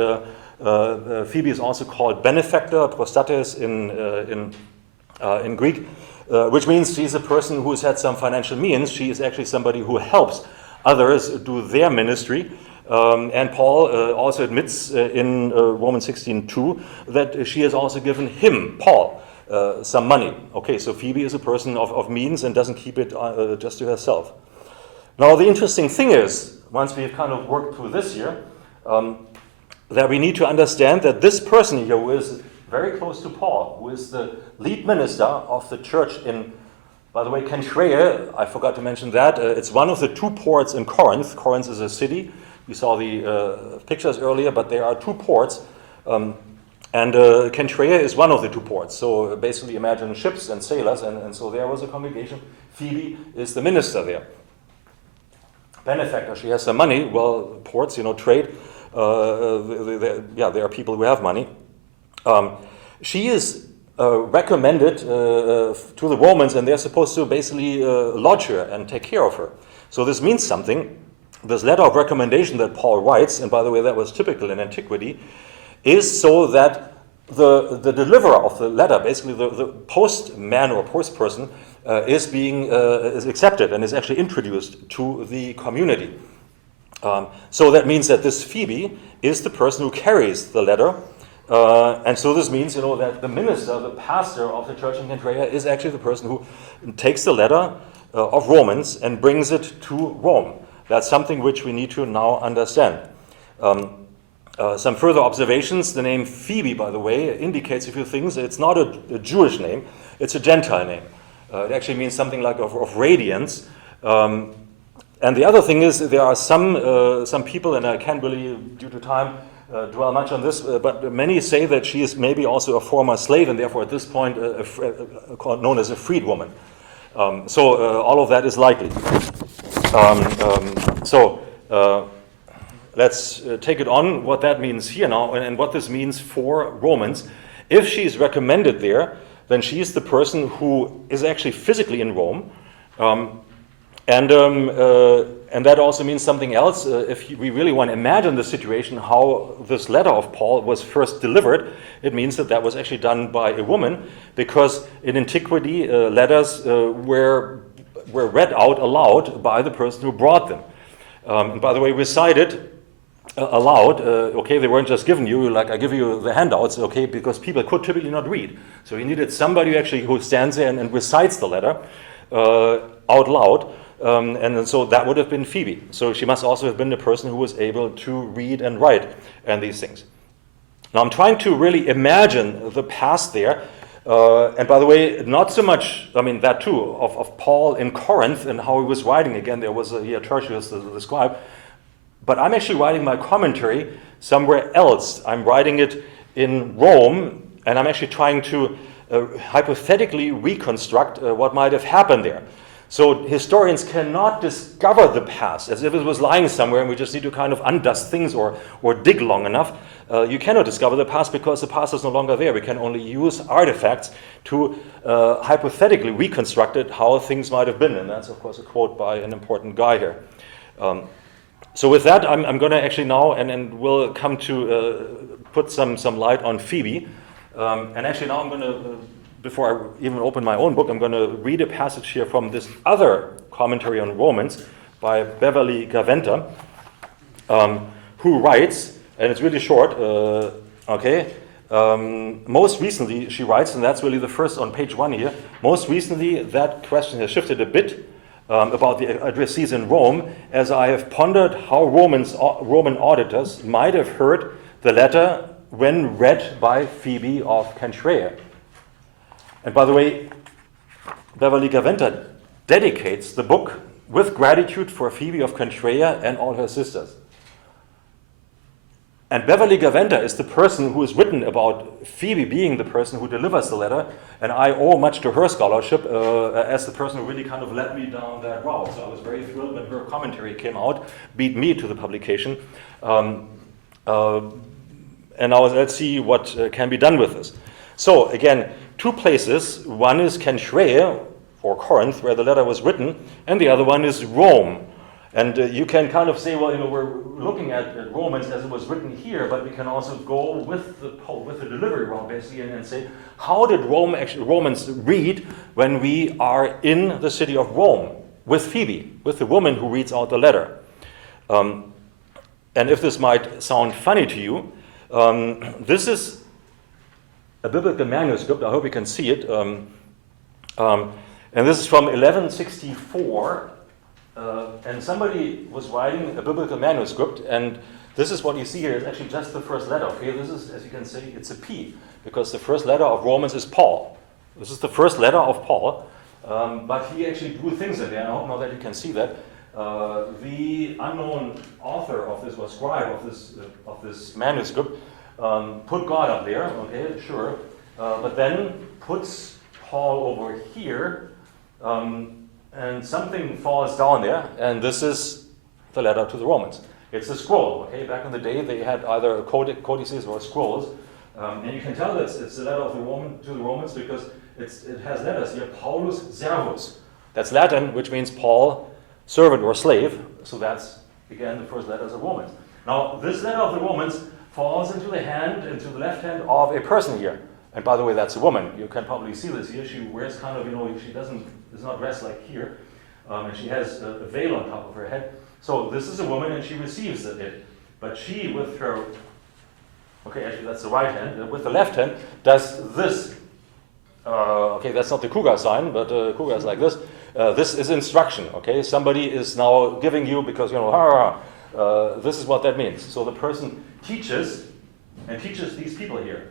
Phoebe is also called benefactor, prostates in Greek. which means she's a person who has had some financial means. She is actually somebody who helps others do their ministry. And Paul also admits in Romans 16:2 that she has also given him, Paul, some money. Okay, so Phoebe is a person of means and doesn't keep it just to herself. Now, the interesting thing is, once we've kind of worked through this here, that we need to understand that this person here, who is very close to Paul, who is the lead minister of the church in, by the way, Cenchreae, I forgot to mention that. It's one of the 2 ports in Corinth. Corinth is a city. We saw the pictures earlier, but there are 2 ports. And Cenchreae is one of the 2 ports. So basically imagine ships and sailors, and so there was a congregation. Phoebe is the minister there. Benefactor, she has some money. Well, ports, trade. There are people who have money. She is recommended to the Romans, and they're supposed to basically lodge her and take care of her. So this means something. This letter of recommendation that Paul writes, and by the way, that was typical in antiquity, is so that the deliverer of the letter, basically the postman or postperson, is accepted and is actually introduced to the community. So that means that this Phoebe is the person who carries the letter, and so this means, that the minister, the pastor of the church in Cenchreae, is actually the person who takes the letter of Romans and brings it to Rome. That's something which we need to now understand. Some further observations. The name Phoebe, by the way, indicates a few things. It's not a Jewish name, it's a Gentile name. It actually means something like of radiance. And the other thing is, there are some people, and I can't really, due to time, dwell much on this, but many say that she is maybe also a former slave, and therefore at this point known as a freed woman. So all of that is likely. Let's take it on what that means here now, and what this means for Romans. If she's recommended there, then she is the person who is actually physically in Rome. And that also means something else. If we really want to imagine the situation, how this letter of Paul was first delivered, it means that was actually done by a woman, because in antiquity, letters were read out aloud by the person who brought them. And by the way, recited aloud. Okay, they weren't just given you, like I give you the handouts, okay, because people could typically not read. So you needed somebody who stands there and recites the letter out loud. And so that would have been Phoebe. So she must also have been the person who was able to read and write and these things. Now I'm trying to really imagine the past there. And by the way, not so much, that too, of Paul in Corinth and how he was writing. Again, there was a Tertius, the scribe. But I'm actually writing my commentary somewhere else. I'm writing it in Rome, and I'm actually trying to hypothetically reconstruct what might have happened there. So historians cannot discover the past as if it was lying somewhere and we just need to kind of undust things or dig long enough. You cannot discover the past because the past is no longer there. We can only use artifacts to hypothetically reconstruct it, how things might have been. And that's, of course, a quote by an important guy here. So with that, I'm going to actually now, and we'll come to put some light on Phoebe. And actually now I'm going to, before I even open my own book, I'm going to read a passage here from this other commentary on Romans by Beverly Gaventa, who writes, and it's really short, most recently, she writes, and that's really the first on page 1 here, most recently that question has shifted a bit about the addressees in Rome, as I have pondered how Roman auditors might have heard the letter when read by Phoebe of Cenchreae. And by the way, Beverly Gaventa dedicates the book with gratitude for Phoebe of Cenchreae and all her sisters. And Beverly Gaventa is the person who has written about Phoebe being the person who delivers the letter, and I owe much to her scholarship as the person who really kind of led me down that route. So I was very thrilled when her commentary came out, beat me to the publication. And now let's see what can be done with this. So again, 2 places. One is Cenchreae, or Corinth, where the letter was written, and the other one is Rome. And you can kind of say, well, we're looking at Romans as it was written here, but we can also go with the delivery wrong, basically, and say, how did Romans read when we are in the city of Rome with Phoebe, with the woman who reads out the letter? And if this might sound funny to you, this is a biblical manuscript. I hope you can see it. And this is from 1164. And somebody was writing a biblical manuscript, and this is what you see here. It's actually just the first letter. Okay, this is, as you can see, it's a P, because the first letter of Romans is Paul. This is the first letter of Paul, but he actually drew things in there. I don't know that you can see that. The unknown author of this, or scribe of this manuscript, put God up there. Okay, sure, but then puts Paul over here. And something falls down there, and this is the letter to the Romans. It's a scroll. Okay, back in the day they had either codices or scrolls, and you can tell that it's the letter of to the Romans because it has letters here. Paulus servus. That's Latin, which means Paul, servant or slave. So that's again the first letters of Romans. Now this letter of the Romans falls into the left hand of a person here. And by the way, that's a woman. You can probably see this here. She wears kind of, she is not dressed like here. And she has a veil on top of her head. So this is a woman, and she receives it. But she, with her, okay, actually that's the right hand, with the left hand, does this. Okay, that's not the cougar sign, but cougar is like this. This is instruction, okay? Somebody is now giving you, because, this is what that means. So the person teaches, and teaches these people here.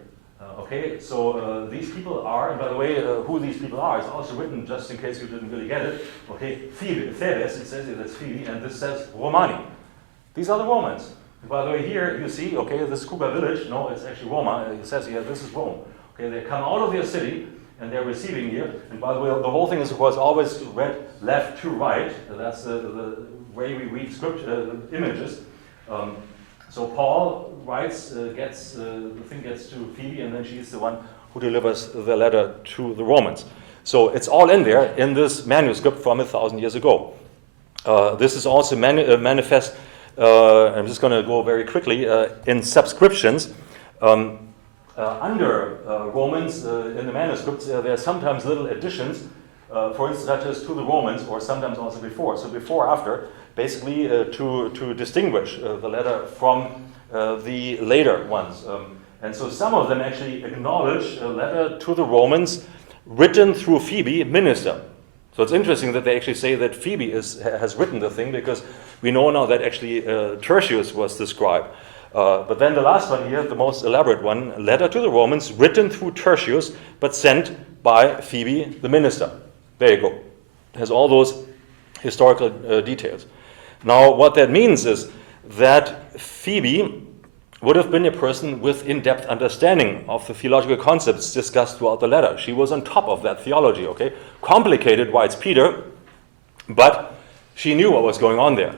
Okay, so these people are, and by the way, who these people are is also written just in case you didn't really get it. Okay, Thebes, it says here that's Phoebe, and this says Romani. These are the Romans. And by the way, here you see, okay, this is Kuba village. No, it's actually Roma. It says here, this is Rome. Okay, they come out of their city, and they're receiving here. And by the way, the whole thing is, of course, always read left to right. That's the way we read images. So Paul writes, the thing gets to Phoebe, and then she's the one who delivers the letter to the Romans. So it's all in there in this manuscript from 1,000 years ago. This is also manifest, I'm just going to go very quickly, in subscriptions. Under Romans, in the manuscripts, there are sometimes little additions, for instance, such as to the Romans, or sometimes also before. So before, after, basically to distinguish the letter from the later ones. And so some of them actually acknowledge a letter to the Romans written through Phoebe, minister. So it's interesting that they actually say that Phoebe has written the thing, because we know now that actually Tertius was the scribe. But then the last one here, the most elaborate one, letter to the Romans written through Tertius, but sent by Phoebe, the minister. There you go. It has all those historical details. Now, what that means is that Phoebe would have been a person with in-depth understanding of the theological concepts discussed throughout the letter. She was on top of that theology, okay? Complicated, writes Peter, but she knew what was going on there.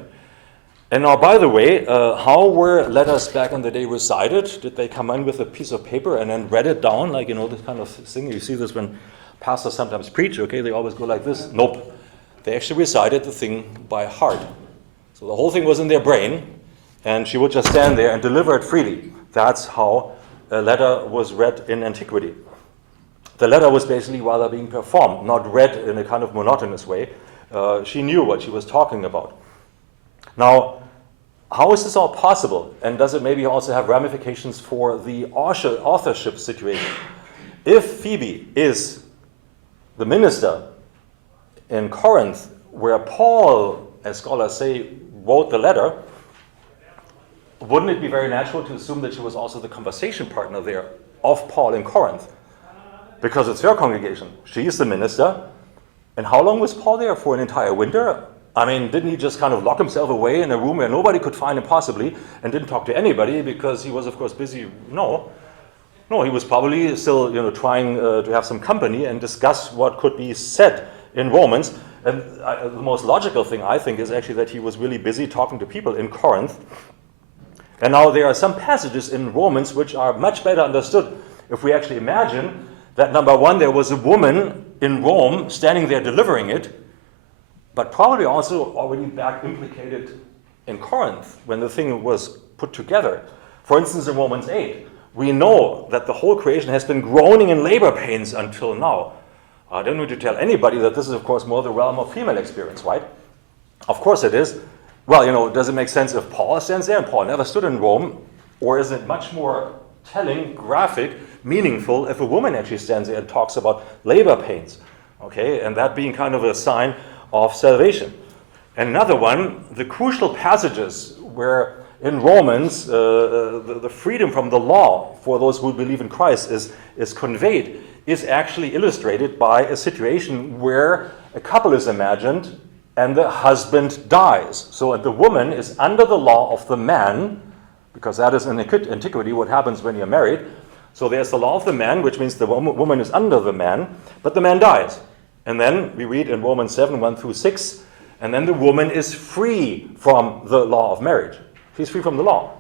And now, by the way, how were letters back in the day recited? Did they come in with a piece of paper and then read it down, like, this kind of thing? You see this when pastors sometimes preach, okay? They always go like this. Nope. They actually recited the thing by heart. So the whole thing was in their brain, and she would just stand there and deliver it freely. That's how a letter was read in antiquity. The letter was basically rather being performed, not read in a kind of monotonous way. She knew what she was talking about. Now, how is this all possible? And does it maybe also have ramifications for the authorship situation? If Phoebe is the minister in Corinth, where Paul, as scholars say, wrote the letter, wouldn't it be very natural to assume that she was also the conversation partner there of Paul in Corinth? Because it's her congregation. She is the minister. And how long was Paul there? For an entire winter? I mean, didn't he just kind of lock himself away in a room where nobody could find him possibly, and didn't talk to anybody because he was, of course, busy? No, he was probably still, trying to have some company and discuss what could be said in Romans. And the most logical thing, I think, is actually that he was really busy talking to people in Corinth. And now there are some passages in Romans which are much better understood if we actually imagine that, number one, there was a woman in Rome standing there delivering it, but probably also already back implicated in Corinth when the thing was put together. For instance, in Romans 8, we know that the whole creation has been groaning in labor pains until now. I don't need to tell anybody that this is, of course, more the realm of female experience, right? Of course it is. Well, does it make sense if Paul stands there, and Paul never stood in Rome? Or is it much more telling, graphic, meaningful if a woman actually stands there and talks about labor pains? Okay, and that being kind of a sign of salvation. And another one, the crucial passages where in Romans the freedom from the law for those who believe in Christ is conveyed, is actually illustrated by a situation where a couple is imagined and the husband dies. So the woman is under the law of the man, because that is in antiquity what happens when you're married. So there's the law of the man, which means the woman is under the man, but the man dies. And then we read in Romans 7, 1 through 6, and then the woman is free from the law of marriage. She's free from the law.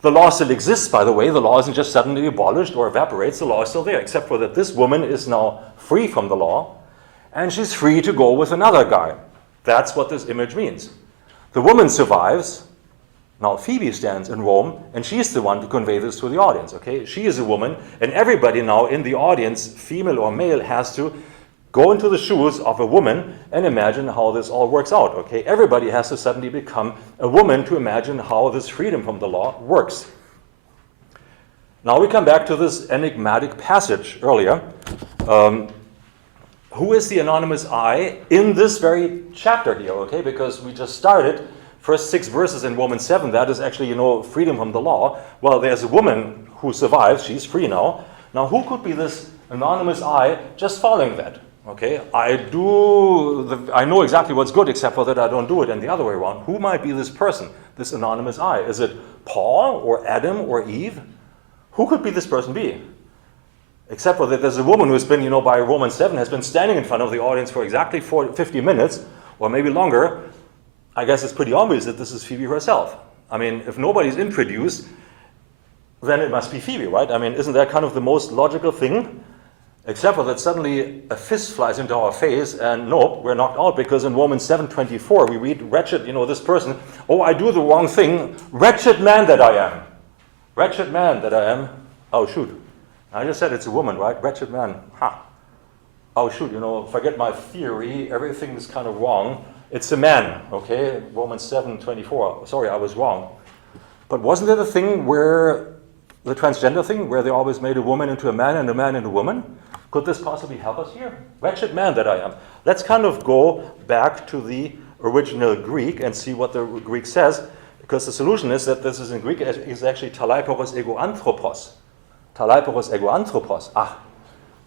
The law still exists, by the way. The law isn't just suddenly abolished or evaporates. The law is still there, except for that this woman is now free from the law, and she's free to go with another guy. That's what this image means. The woman survives. Now Phoebe stands in Rome, and she's the one to convey this to the audience. Okay, she is a woman, and everybody now in the audience, female or male, has to go into the shoes of a woman and imagine how this all works out. Okay, everybody has to suddenly become a woman to imagine how this freedom from the law works. Now we come back to this enigmatic passage earlier. Who is the anonymous I in this very chapter here? Okay, because we just started first 6 verses in Romans 7. That is actually, freedom from the law. Well, there's a woman who survives. She's free now. Now, who could be this anonymous I just following that? Okay, I know exactly what's good, except for that I don't do it, and the other way around. Who might be this person, this anonymous I? Is it Paul or Adam or Eve? Who could be this person be? Except for that there's a woman who's been, by Romans 7, has been standing in front of the audience for exactly 50 minutes, or maybe longer. I guess it's pretty obvious that this is Phoebe herself. I mean, if nobody's introduced, then it must be Phoebe, right? I mean, isn't that kind of the most logical thing? Except for that suddenly a fist flies into our face, and nope, we're knocked out, because in Romans 7:24 we read, wretched, this person, oh, I do the wrong thing, wretched man that I am. Wretched man that I am. Oh, shoot. I just said it's a woman, right? Wretched man. Ha. Oh, shoot, forget my theory, everything is kind of wrong. It's a man, okay? Romans 7:24. Sorry, I was wrong. But wasn't there the thing where, the transgender thing, where they always made a woman into a man and a man into a woman? Could this possibly help us here? Wretched man that I am. Let's kind of go back to the original Greek and see what the Greek says, because the solution is that this is in Greek is actually talaiporos ego anthropos. Talaiporos ego anthropos. Ah.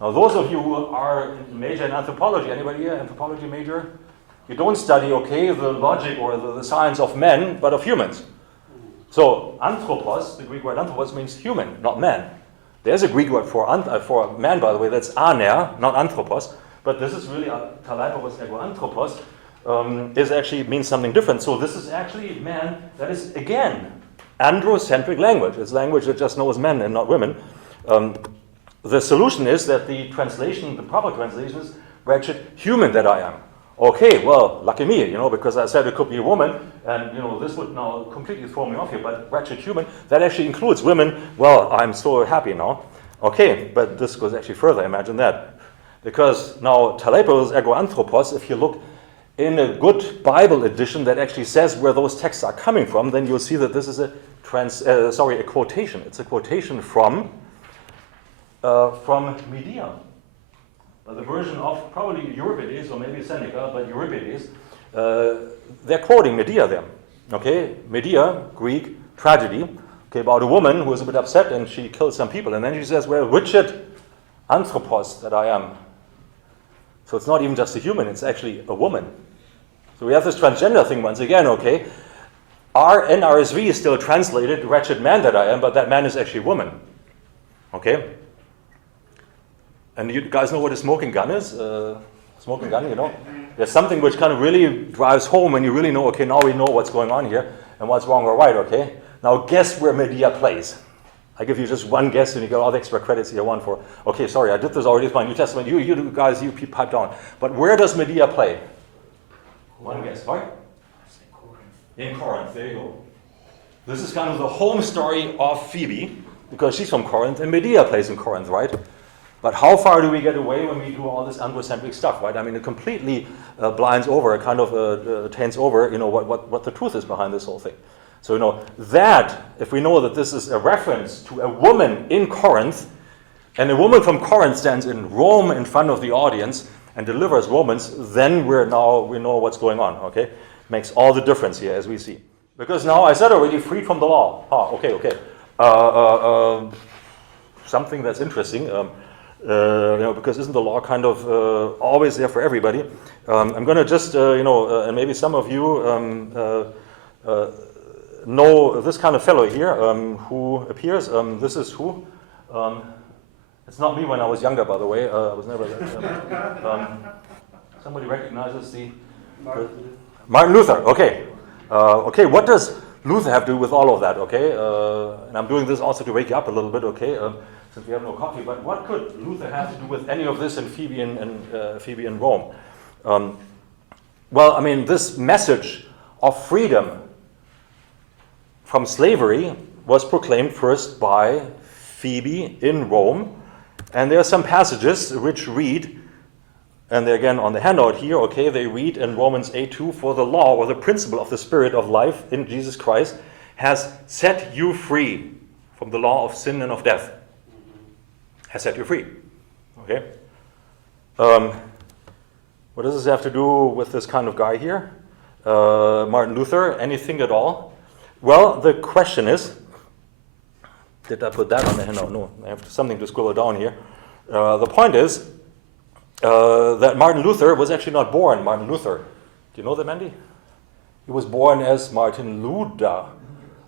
Now those of you who are major in anthropology, anybody here, anthropology major? You don't study, the logic or the science of men, but of humans. So anthropos, the Greek word anthropos, means human, not man. There's a Greek word for man, by the way, that's aner, not anthropos, but this is really talaiporos ego anthropos, is actually means something different. So this is actually man that is, again, androcentric language. It's language that just knows men and not women. The solution is that the proper translation is wretched human that I am. Okay, well, lucky me, because I said it could be a woman, and, this would now completely throw me off here, but wretched human, that actually includes women. Well, I'm so happy now. Okay, but this goes actually further, imagine that. Because now, talaiporos ego anthropos, if you look in a good Bible edition that actually says where those texts are coming from, then you'll see that this is a quotation. It's a quotation from Medea. The version of probably Euripides or maybe Seneca, but Euripides, they're quoting Medea there. Okay, Medea, Greek tragedy, about a woman who is a bit upset and she kills some people, and then she says, well, wretched anthropos that I am. So it's not even just a human, it's actually a woman. So we have this transgender thing once again, Our NRSV is still translated wretched man that I am, but that man is actually a woman. Okay? And you guys know what a smoking gun is? Smoking gun, There's something which kind of really drives home when you really know, now we know what's going on here and what's wrong or right, Now guess where Medea plays. I give you just one guess and you get all the extra credits you want for. Okay, sorry, I did this already with my New Testament. You guys, you pipe down. But where does Medea play? One guess, right? In Corinth, there you go. This is kind of the home story of Phoebe, because she's from Corinth, and Medea plays in Corinth, right? But how far do we get away when we do all this androcentric stuff, right? I mean, it completely blinds over, kind of taints over, what the truth is behind this whole thing. So, that, if we know that this is a reference to a woman in Corinth, and a woman from Corinth stands in Rome in front of the audience and delivers Romans, then we know what's going on, okay? Makes all the difference here, as we see. Because now, I said already, freed from the law. Okay. Something that's interesting, because isn't the law kind of always there for everybody? I'm going to just, and maybe some of you know this kind of fellow here who appears. This is who? It's not me when I was younger, by the way. I was never that. Somebody recognizes the Martin Luther. Okay. What does Luther have to do with all of that? Okay. And I'm doing this also to wake you up a little bit. Okay. Since we have no coffee. But what could Luther have to do with any of this in Phoebe in Rome? Well, I mean, this message of freedom from slavery was proclaimed first by Phoebe in Rome. And there are some passages which read, and they're again on the handout here, okay, they read in Romans 8:2, for the law or the principle of the Spirit of life in Jesus Christ has set you free from the law of sin and of death. Has set you free. Okay? What does this have to do with this kind of guy here? Martin Luther, anything at all? Well, the question is, did I put that on the handout? No, I have something to scroll down here. The point is that Martin Luther was actually not born Martin Luther. Do you know that, Mandy? He was born as Martin Luther.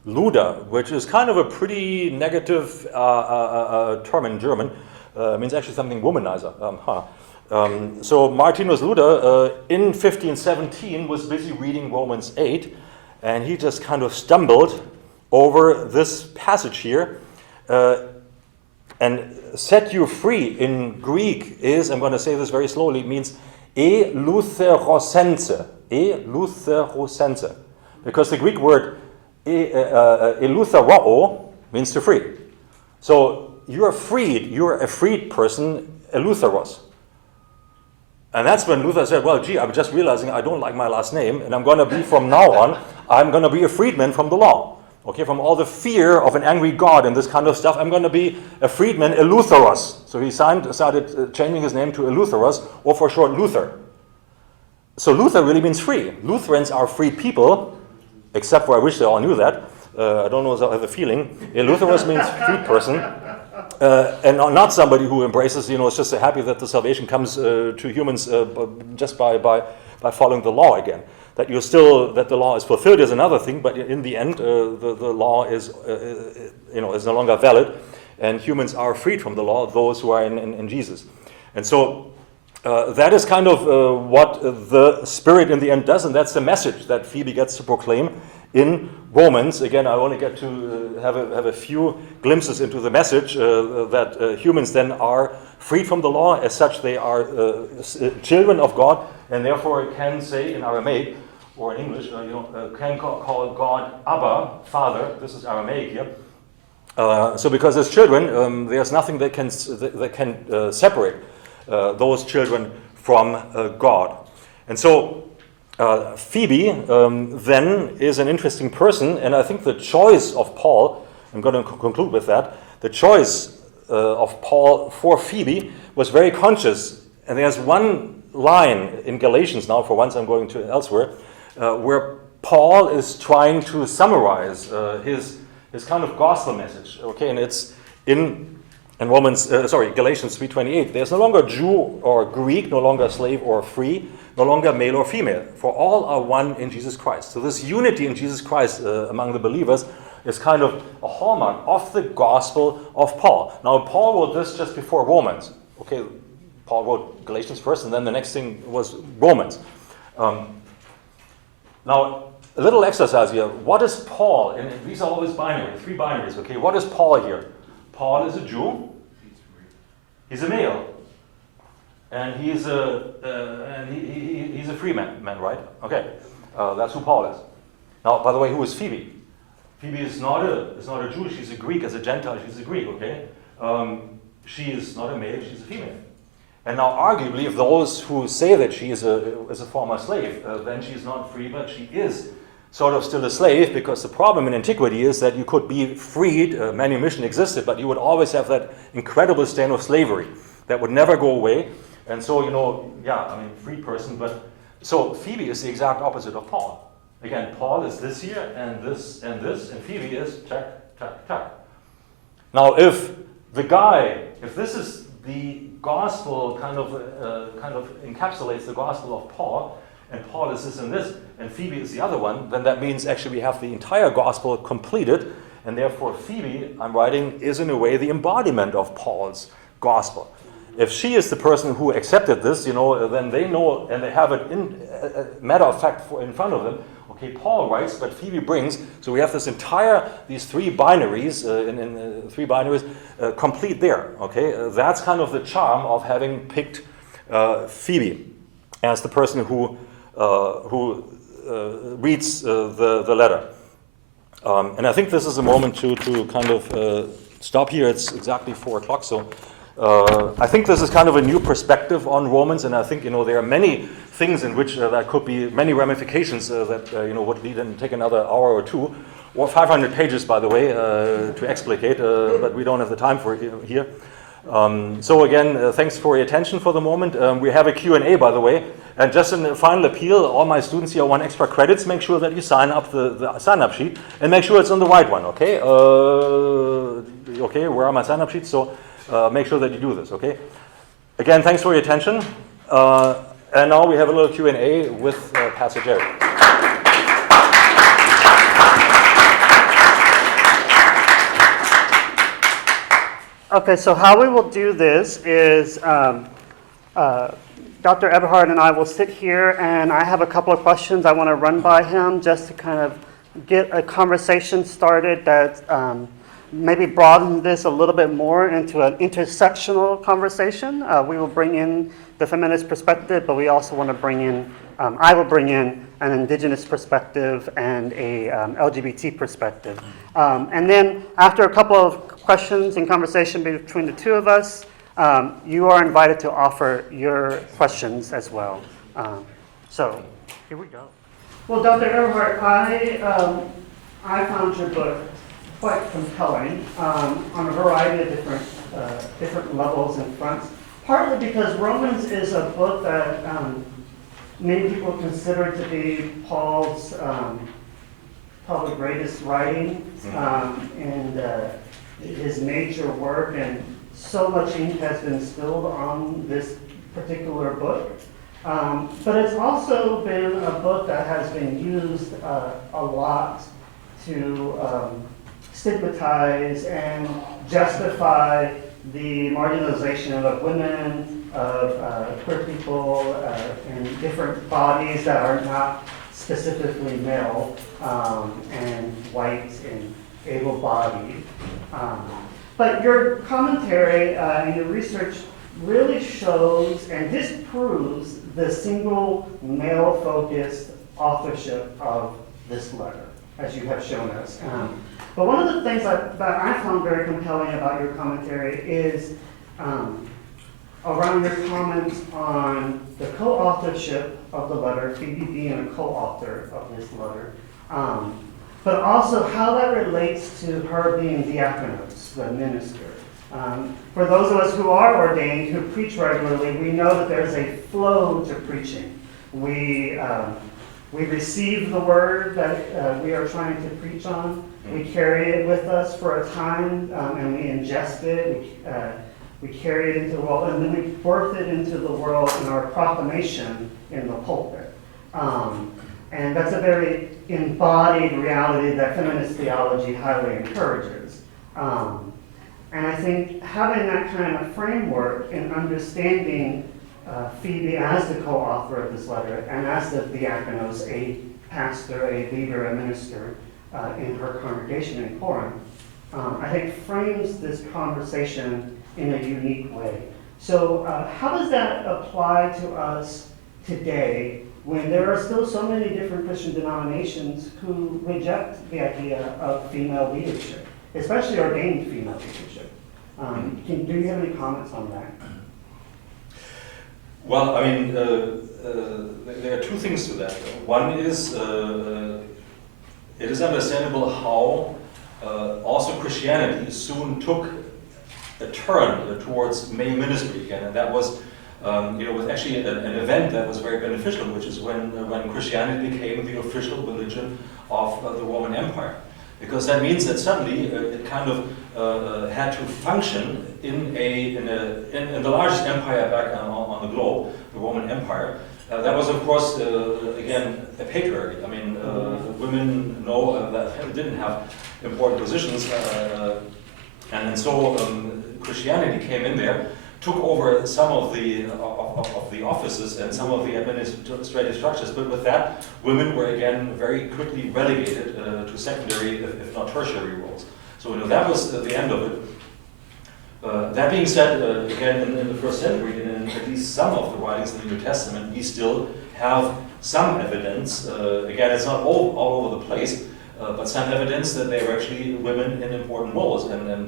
Luther, which is kind of a pretty negative term in German. Means actually something womanizer. So Martinus Luther in 1517 was busy reading Romans 8, and he just kind of stumbled over this passage here. And set you free in Greek is, I'm going to say this very slowly, means eleutherosense. Eleutherosense. Because the Greek word eleutheroo means to free. So you're freed, you're a freed person, eleutheros. And that's when Luther said, well, gee, I'm just realizing I don't like my last name, and I'm going to be, from now on, I'm going to be a freedman from the law. Okay, from all the fear of an angry God and this kind of stuff, I'm going to be a freedman, Eleutheros. So he started changing his name to Eleutheros, or for short, Luther. So Luther really means free. Lutherans are free people, except for I wish they all knew that. I don't know, I have a feeling. Eleutheros means free person, and not somebody who embraces, is just happy that the salvation comes to humans just by following the law again. That the law is fulfilled is another thing, but in the end, the law is no longer valid, and humans are freed from the law, those who are in Jesus. And so that is kind of what the Spirit in the end does, and that's the message that Phoebe gets to proclaim in Romans. Again, I only get to have a few glimpses into the message that humans then are freed from the law. As such, they are children of God, and therefore can say in Aramaic, or in English, can call God Abba, Father. This is Aramaic here. So because as children, there's nothing that can separate those children from God. And so Phoebe then is an interesting person, and I think the choice of Paul, I'm going to conclude with that, the choice of Paul for Phoebe was very conscious. And there's one line in Galatians now, for once I'm going to elsewhere, where Paul is trying to summarize his kind of gospel message. Okay, and it's in Galatians 3:28. There's no longer Jew or Greek, no longer slave or free, no longer male or female, for all are one in Jesus Christ. So this unity in Jesus Christ among the believers is kind of a hallmark of the gospel of Paul. Now, Paul wrote this just before Romans. Okay, Paul wrote Galatians first, and then the next thing was Romans. Now, a little exercise here. What is Paul? And these are always binary, three binaries. Okay, what is Paul here? Paul is a Jew. He's a male. and he's a free man, right? Okay, that's who Paul is. Now, by the way, who is Phoebe? Phoebe is not a Jew. She's a Greek. As a Gentile, she's a Greek. Okay, she is not a male. She's a female. And now, arguably, if those who say that she is a former slave, then she's not free, but she is sort of still a slave, because the problem in antiquity is that you could be freed, manumission existed, but you would always have that incredible stain of slavery that would never go away. And so, free person, but so Phoebe is the exact opposite of Paul. Again, Paul is this here and this and this, and Phoebe is tack, tack, tack. Now, if this is the gospel kind of encapsulates the gospel of Paul, and Paul is this and this, and Phoebe is the other one, then that means actually we have the entire gospel completed, and therefore Phoebe, I'm writing, is in a way the embodiment of Paul's gospel. If she is the person who accepted this, then they know, and they have it in matter of fact in front of them. Okay, Paul writes, but Phoebe brings. So we have these three binaries, three binaries complete there. Okay, that's kind of the charm of having picked Phoebe as the person who reads the letter. And I think this is a moment to kind of stop here. It's exactly 4 o'clock, so. I think this is kind of a new perspective on Romans, and I think there are many things in which there could be many ramifications that would lead and take another hour or 2, or 500 pages, by the way, to explicate. But we don't have the time for it here. So again, thanks for your attention for the moment. We have a Q&A, by the way, and just in the final appeal, all my students here want extra credits. Make sure that you sign up the sign-up sheet, and make sure it's on the right one. Okay. Okay. Where are my sign-up sheets? So. Make sure that you do this, okay? Again, thanks for your attention. And now we have a little Q&A with Pastor Jerry. Okay, so how we will do this is Dr. Eberhard and I will sit here, and I have a couple of questions I want to run by him just to kind of get a conversation started that maybe broaden this a little bit more into an intersectional conversation. We will bring in the feminist perspective, but we also want to bring in, I will bring in an indigenous perspective and a LGBT perspective. And then after a couple of questions and conversation between the two of us, you are invited to offer your questions as well. So here we go. Well, Dr. Eberhard, I found your book quite compelling on a variety of different levels and fronts. Partly because Romans is a book that many people consider to be Paul's probably greatest writing and his major work, and so much ink has been spilled on this particular book. But it's also been a book that has been used a lot to stigmatize and justify the marginalization of women, of queer people, in different bodies that are not specifically male and white and able-bodied. But your commentary and your research really shows and disproves the single male-focused authorship of this letter, as you have shown us. But one of the things that I found very compelling about your commentary is around your comments on the co-authorship of the letter, Phoebe being a co-author of this letter, but also how that relates to her being diakonos, the minister. For those of us who are ordained, who preach regularly, we know that there's a flow to preaching. We receive the word that we are trying to preach on. We carry it with us for a time, and we ingest it. We carry it into the world, and then we birth it into the world in our proclamation in the pulpit. And that's a very embodied reality that feminist theology highly encourages. And I think having that kind of framework and understanding Phoebe as the co-author of this letter and as the diakonos, a pastor, a leader, a minister in her congregation in Corinth, I think frames this conversation in a unique way. So how does that apply to us today when there are still so many different Christian denominations who reject the idea of female leadership, especially ordained female leadership? Do you have any comments on that? Well, I mean, there are two things to that. One is, it is understandable how also Christianity soon took a turn towards male ministry again, and that was, was actually an event that was very beneficial, which is when Christianity became the official religion of the Roman Empire. Because that means that suddenly it kind of had to function in the largest empire back on the globe, the Roman Empire. That was, of course, again, a patriarchy. I mean, women that didn't have important positions, and so Christianity came in there, took over some of the offices and some of the administrative structures, but with that, women were again very quickly relegated to secondary, if not tertiary roles. So that was the end of it. That being said, again, in the first century, in at least some of the writings in the New Testament, we still have some evidence. Again, it's not all over the place, but some evidence that they were actually women in important roles. And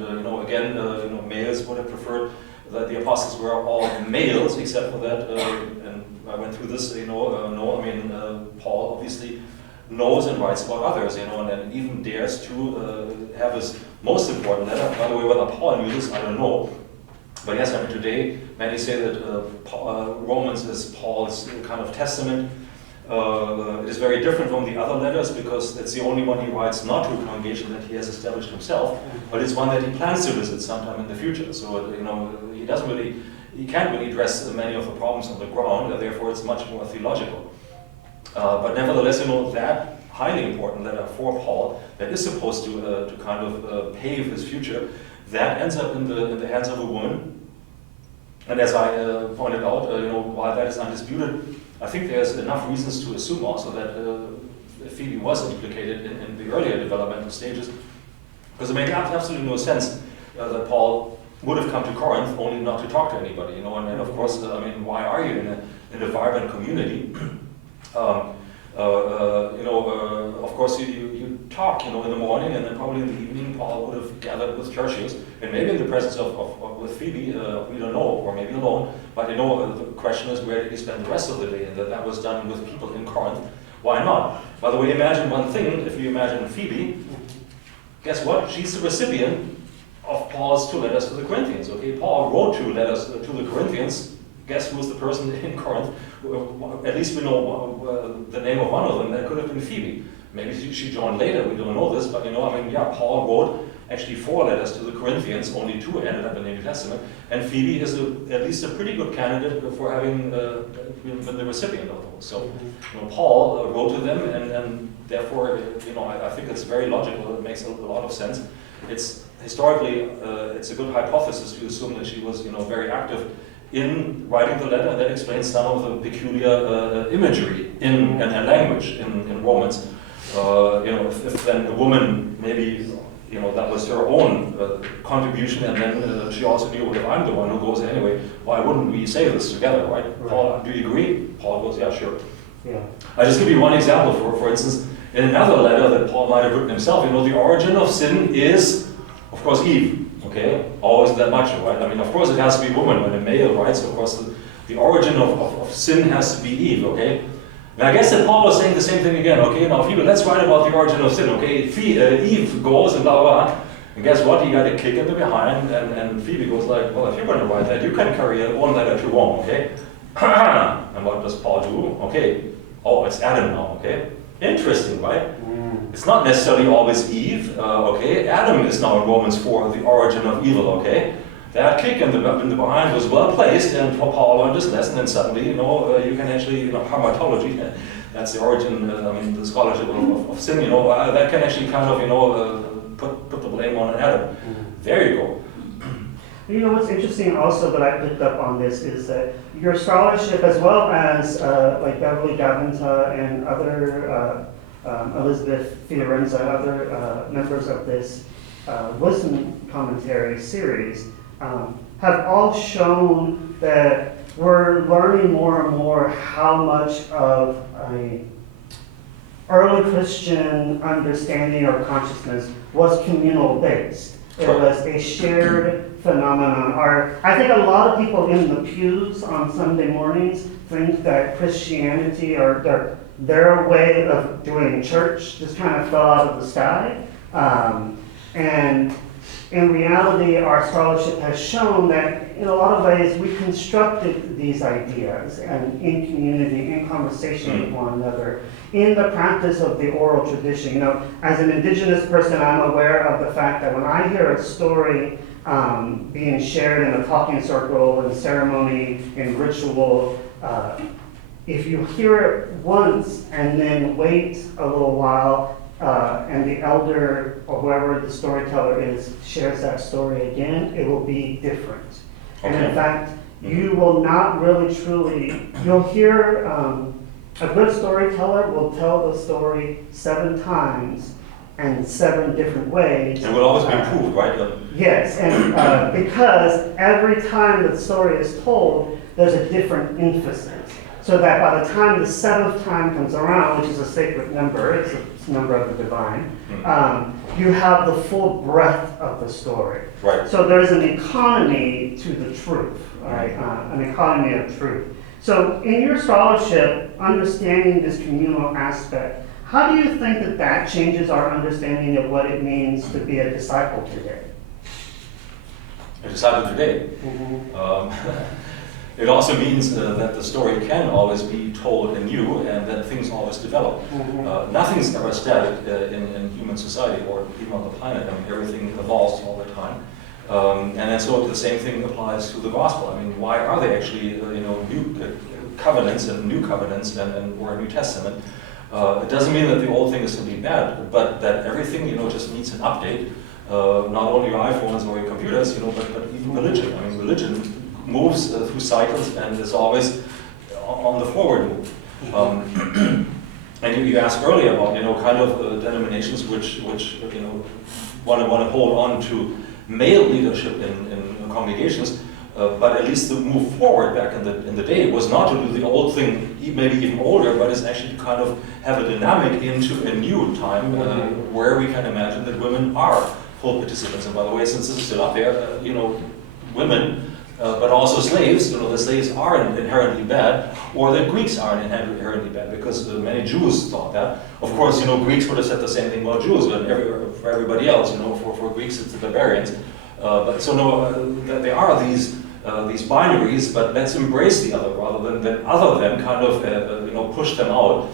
males would have preferred that the apostles were all males, except for that, and I went through this, Paul obviously knows and writes about others, and even dares to have his most important letter. By the way, whether Paul knew this, I don't know. But yes, today, many say that Romans is Paul's kind of testament. It is very different from the other letters because it's the only one he writes not to a congregation that he has established himself, but it's one that he plans to visit sometime in the future. So, he can't really address many of the problems on the ground, and therefore it's much more theological. But nevertheless, that highly important letter for Paul that is supposed to kind of pave his future, that ends up in the hands of a woman. And as I pointed out, while that is undisputed, I think there's enough reasons to assume also that Phoebe was implicated in the earlier developmental stages, because it made absolutely no sense that Paul would have come to Corinth only not to talk to anybody, and of course, why are you in a vibrant community? Of course, you talk, in the morning, and then probably in the evening, Paul would have gathered with Tertius, and maybe in the presence with Phoebe, we don't know, or maybe alone. But the question is, where did he spend the rest of the day? And that was done with people in Corinth. Why not? By the way, imagine one thing. If you imagine Phoebe, guess what? She's the recipient of Paul's 2 letters to the Corinthians. Okay, Paul wrote 2 letters to the Corinthians. Guess who was the person in Corinth? At least we know the name of one of them. That could have been Phoebe. Maybe she joined later. We don't know this, but Paul wrote actually 4 letters to the Corinthians. Only 2 ended up in the New Testament, and Phoebe is at least a pretty good candidate for having been the recipient of those. So, Paul wrote to them, and therefore, I think it's very logical. It makes a lot of sense. It's historically, it's a good hypothesis to assume that she was, very active in writing the letter. That explains some of the peculiar imagery and language in Romans. If then a woman maybe, that was her own contribution, and then she also knew, well, if I'm the one who goes anyway, why wouldn't we say this together, right? Paul, do you agree? Paul goes, yeah, sure. Yeah. I just give you one example. For instance, in another letter that Paul might have written himself, the origin of sin is, of course, Eve. Okay, always that much, right? Of course it has to be woman. When a male writes, of course, the origin of sin has to be Eve, okay? And I guess that Paul was saying the same thing again, okay? Now, Phoebe, let's write about the origin of sin, okay? Eve goes and blah, blah, blah. And guess what? He got a kick in the behind, and Phoebe goes like, well, if you're going to write that, you can carry your own letter to Rome, okay? And what does Paul do? Okay, oh, it's Adam now, okay? Interesting, right? It's not necessarily always Eve, okay? Adam is now in Romans 4, the origin of evil, okay? That kick in the behind was well placed, and Paul learned this lesson, and suddenly, you can actually, hamartology, that's the origin, the scholarship of sin, that can actually kind of, put the blame on Adam. There you go. What's interesting also that I picked up on this is that your scholarship, as well as like Beverly Gaventa and other Elizabeth Fiorenza, other members of this wisdom commentary series, have all shown that we're learning more and more how much of a early Christian understanding or consciousness was communal based. It was a shared phenomenon. I think a lot of people in the pews on Sunday mornings think that Christianity or their way of doing church just kind of fell out of the sky. And in reality, our scholarship has shown that in a lot of ways we constructed these ideas and in community, in conversation with one another, in the practice of the oral tradition. You know, as an indigenous person, I'm aware of the fact that when I hear a story being shared in a talking circle, in ceremony, in ritual, if you hear it once and then wait a little while, and the elder or whoever the storyteller is shares that story again, it will be different. Okay. And in fact, you will not really truly, you'll hear a good storyteller will tell the story 7 times and 7 different ways. It will always be improved, right? Yes, and because every time the story is told, there's a different emphasis. So that by the time the 7th time comes around, which is a sacred number, it's a number of the divine, you have the full breadth of the story. Right. So there's an economy to the truth, right? An economy of truth. So in your scholarship, understanding this communal aspect, how do you think that that changes our understanding of what it means to be a disciple today? A disciple today? It also means that the story can always be told anew and that things always develop. Nothing's ever static in human society or even on the planet. I mean, everything evolves all the time. And then so the same thing applies to the gospel. I mean, why are there actually new covenants and new covenants and or a New Testament? It doesn't mean that the old thing is simply bad, but that everything just needs an update. Not only your iPhones or your computers, but even religion. I mean, religion moves through cycles and is always on the forward move. And you asked earlier about kind of denominations which want to hold on to male leadership in congregations, but at least the move forward back in the day was not to do the old thing, maybe even older, but is actually to kind of have a dynamic into a new time where we can imagine that women are full participants. And by the way, since this is still up there, women. But also slaves, the slaves are inherently bad, or the Greeks are inherently bad, because many Jews thought that. Of course, Greeks would have said the same thing about Jews, but for everybody else, for Greeks it's the barbarians. But so that there are these binaries, but let's embrace the other rather than other them kind of push them out.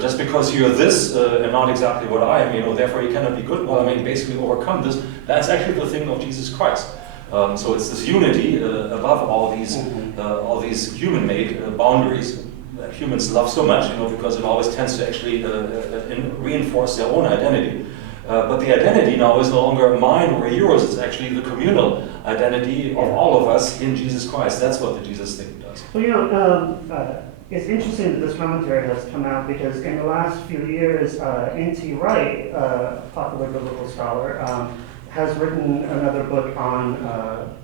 Just because you're this and not exactly what I am, therefore you cannot be good. Well, I mean, basically overcome this. That's actually the thing of Jesus Christ. So it's this unity above all these human-made boundaries that humans love so much, because it always tends to actually reinforce their own identity. But the identity now is no longer mine or yours. It's actually the communal identity of all of us in Jesus Christ. That's what the Jesus thing does. Well, it's interesting that this commentary has come out because in the last few years, N.T. Wright, a popular biblical scholar, has written another book on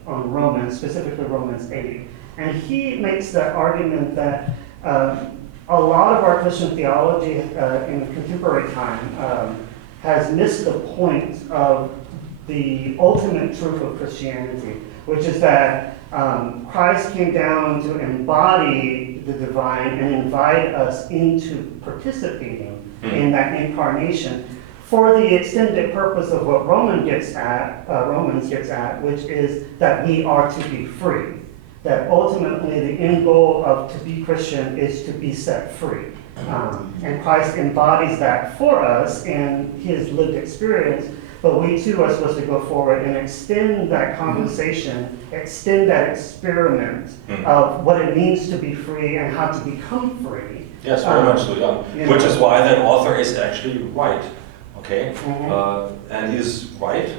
Romans, specifically Romans 8. And he makes the argument that a lot of our Christian theology in contemporary time has missed the point of the ultimate truth of Christianity, which is that Christ came down to embody the divine and invite us into participating in that incarnation, for the extended purpose of what Romans gets at, which is that we are to be free. That ultimately the end goal of to be Christian is to be set free. And Christ embodies that for us in his lived experience, but we too are supposed to go forward and extend that conversation, extend that experiment of what it means to be free and how to become free. Yes, very much so, yeah. Which is why that author is actually right. Okay, and he's right.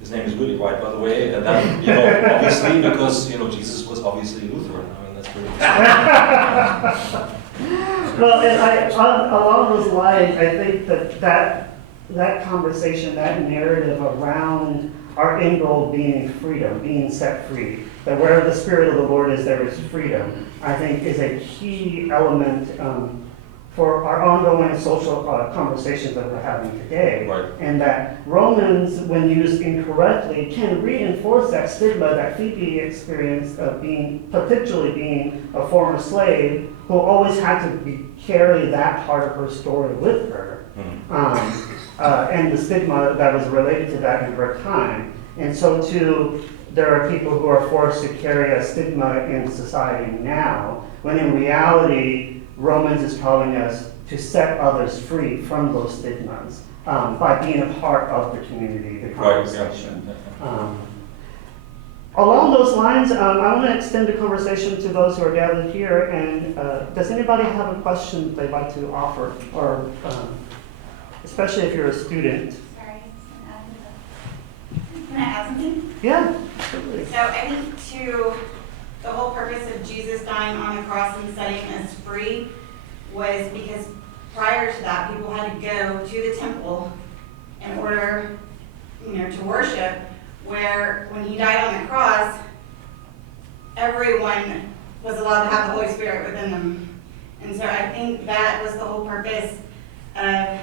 His name is Willy Wright, by the way, and that, obviously, because Jesus was obviously Lutheran. I mean, that's pretty. Well, and along those lines, I think that conversation, that narrative around our end goal being freedom, being set free. That wherever the Spirit of the Lord is, there is freedom, I think is a key element for our ongoing social conversations that we're having today. Right. And that Romans, when used incorrectly, can reinforce that stigma that Phoebe experienced of potentially being a former slave who always had to carry that part of her story with her. And the stigma that was related to that in her time. And so too, there are people who are forced to carry a stigma in society now, when in reality, Romans is calling us to set others free from those stigmas by being a part of the community, the conversation. Right, Along those lines, I want to extend the conversation to those who are gathered here. And does anybody have a question they'd like to offer, or especially if you're a student? Sorry, can I add something? Yeah, absolutely. So I think too, the whole purpose of Jesus dying on the cross and setting us free was because prior to that, people had to go to the temple in order, to worship, where when he died on the cross, everyone was allowed to have the Holy Spirit within them. And so I think that was the whole purpose of,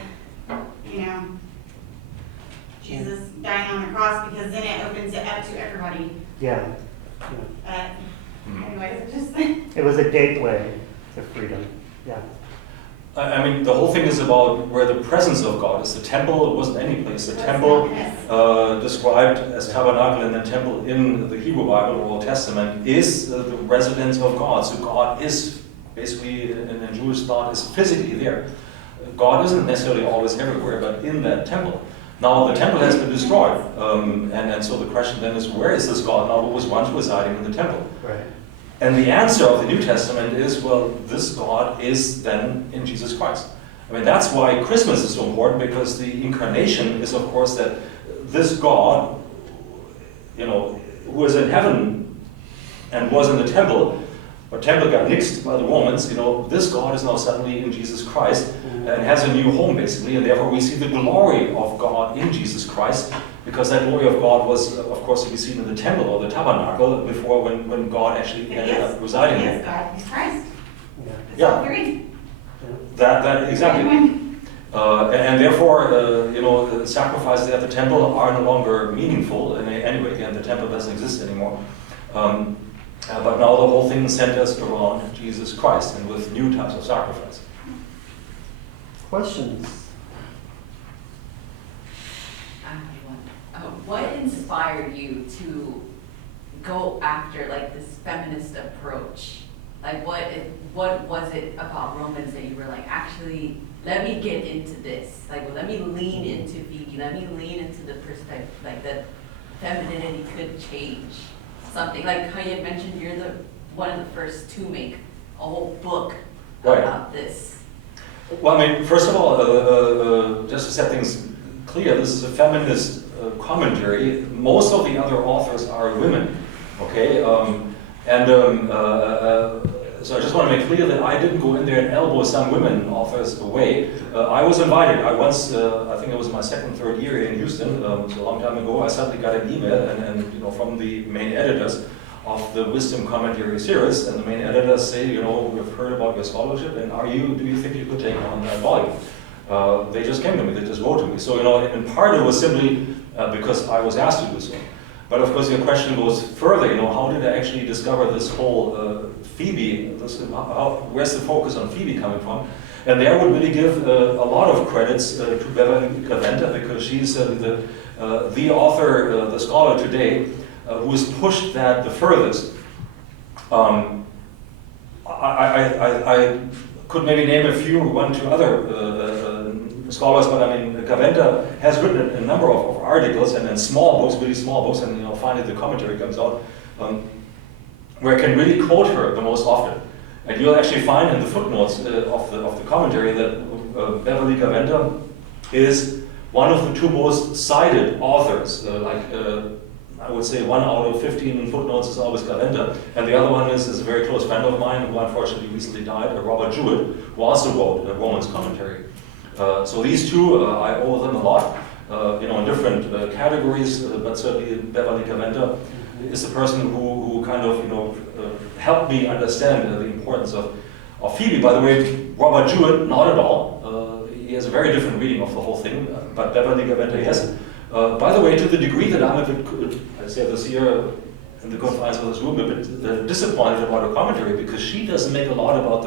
Jesus dying on the cross, because then it opens it up to everybody. Yeah. Anyways, it just It was a gateway to freedom. Yeah. I mean, the whole thing is about where the presence of God is. The temple, it wasn't any place. The temple, described as tabernacle and the temple in the Hebrew Bible or Old Testament, is the residence of God. So God is basically, in Jewish thought, is physically there. God isn't necessarily always everywhere, but in that temple. Now, the temple has been destroyed. And so the question then is, where is this God now who was once residing in the temple? Right. And the answer of the New Testament is, well, this God is then in Jesus Christ. I mean, that's why Christmas is so important, because the incarnation is, of course, that this God, who is in heaven and was in the temple, but temple got nixed by the Romans, this God is now suddenly in Jesus Christ and has a new home, basically, and therefore we see the glory of God in Jesus Christ, because that glory of God was, of course, to be seen in the temple or the tabernacle before when God actually ended up residing there. Yes, God, He's Christ. Yeah. It's Yeah. all three. That exactly. And therefore, sacrifices at the temple are no longer meaningful. And anyway, again, the temple doesn't exist anymore. But now the whole thing centers around Jesus Christ and with new types of sacrifice. Questions? I have one. What inspired you to go after this feminist approach? What was it about Romans that you were like, actually, let me get into this. Let me lean into Phoebe. Let me lean into the perspective, that femininity could change something. Like how you had mentioned, you're one of the first to make a whole book about this. Well, I mean, first of all, just to set things clear, this is a feminist commentary. Most of the other authors are women, okay? So I just want to make clear that I didn't go in there and elbow some women authors away. I was invited. I once, I think it was my second, third year in Houston, so a long time ago, I suddenly got an email from the main editors of the Wisdom Commentary series, and the main editors say, we've heard about your scholarship, and do you think you could take on that volume? They just came to me, they just wrote to me. So, in part it was simply because I was asked to do so. But of course your question goes further, how did I actually discover this whole Phoebe, where's the focus on Phoebe coming from? And there I would really give a lot of credits to Beverly Gaventa, because she's the author, the scholar today, who has pushed that the furthest. I could maybe name one, two other scholars, but I mean, Gaventa has written a number of articles and small books, really small books, and finally the commentary comes out, where I can really quote her the most often. And you'll actually find in the footnotes of the commentary that Beverly Gaventa is one of the two most cited authors. I would say 1 out of 15 footnotes is always Gaventa, and the other one is a very close friend of mine who unfortunately recently died, Robert Jewett, who also wrote a Romans commentary. So these two, I owe them a lot. in different categories, but certainly Beverly Gaventa is the person who kind of, helped me understand the importance of Phoebe. By the way, Robert Jewett, not at all. He has a very different reading of the whole thing, but Beverly Gaventa, yes. By the way, to the degree that I'm a bit, I say this here in the confines of this room, a bit disappointed about her commentary, because she doesn't make a lot about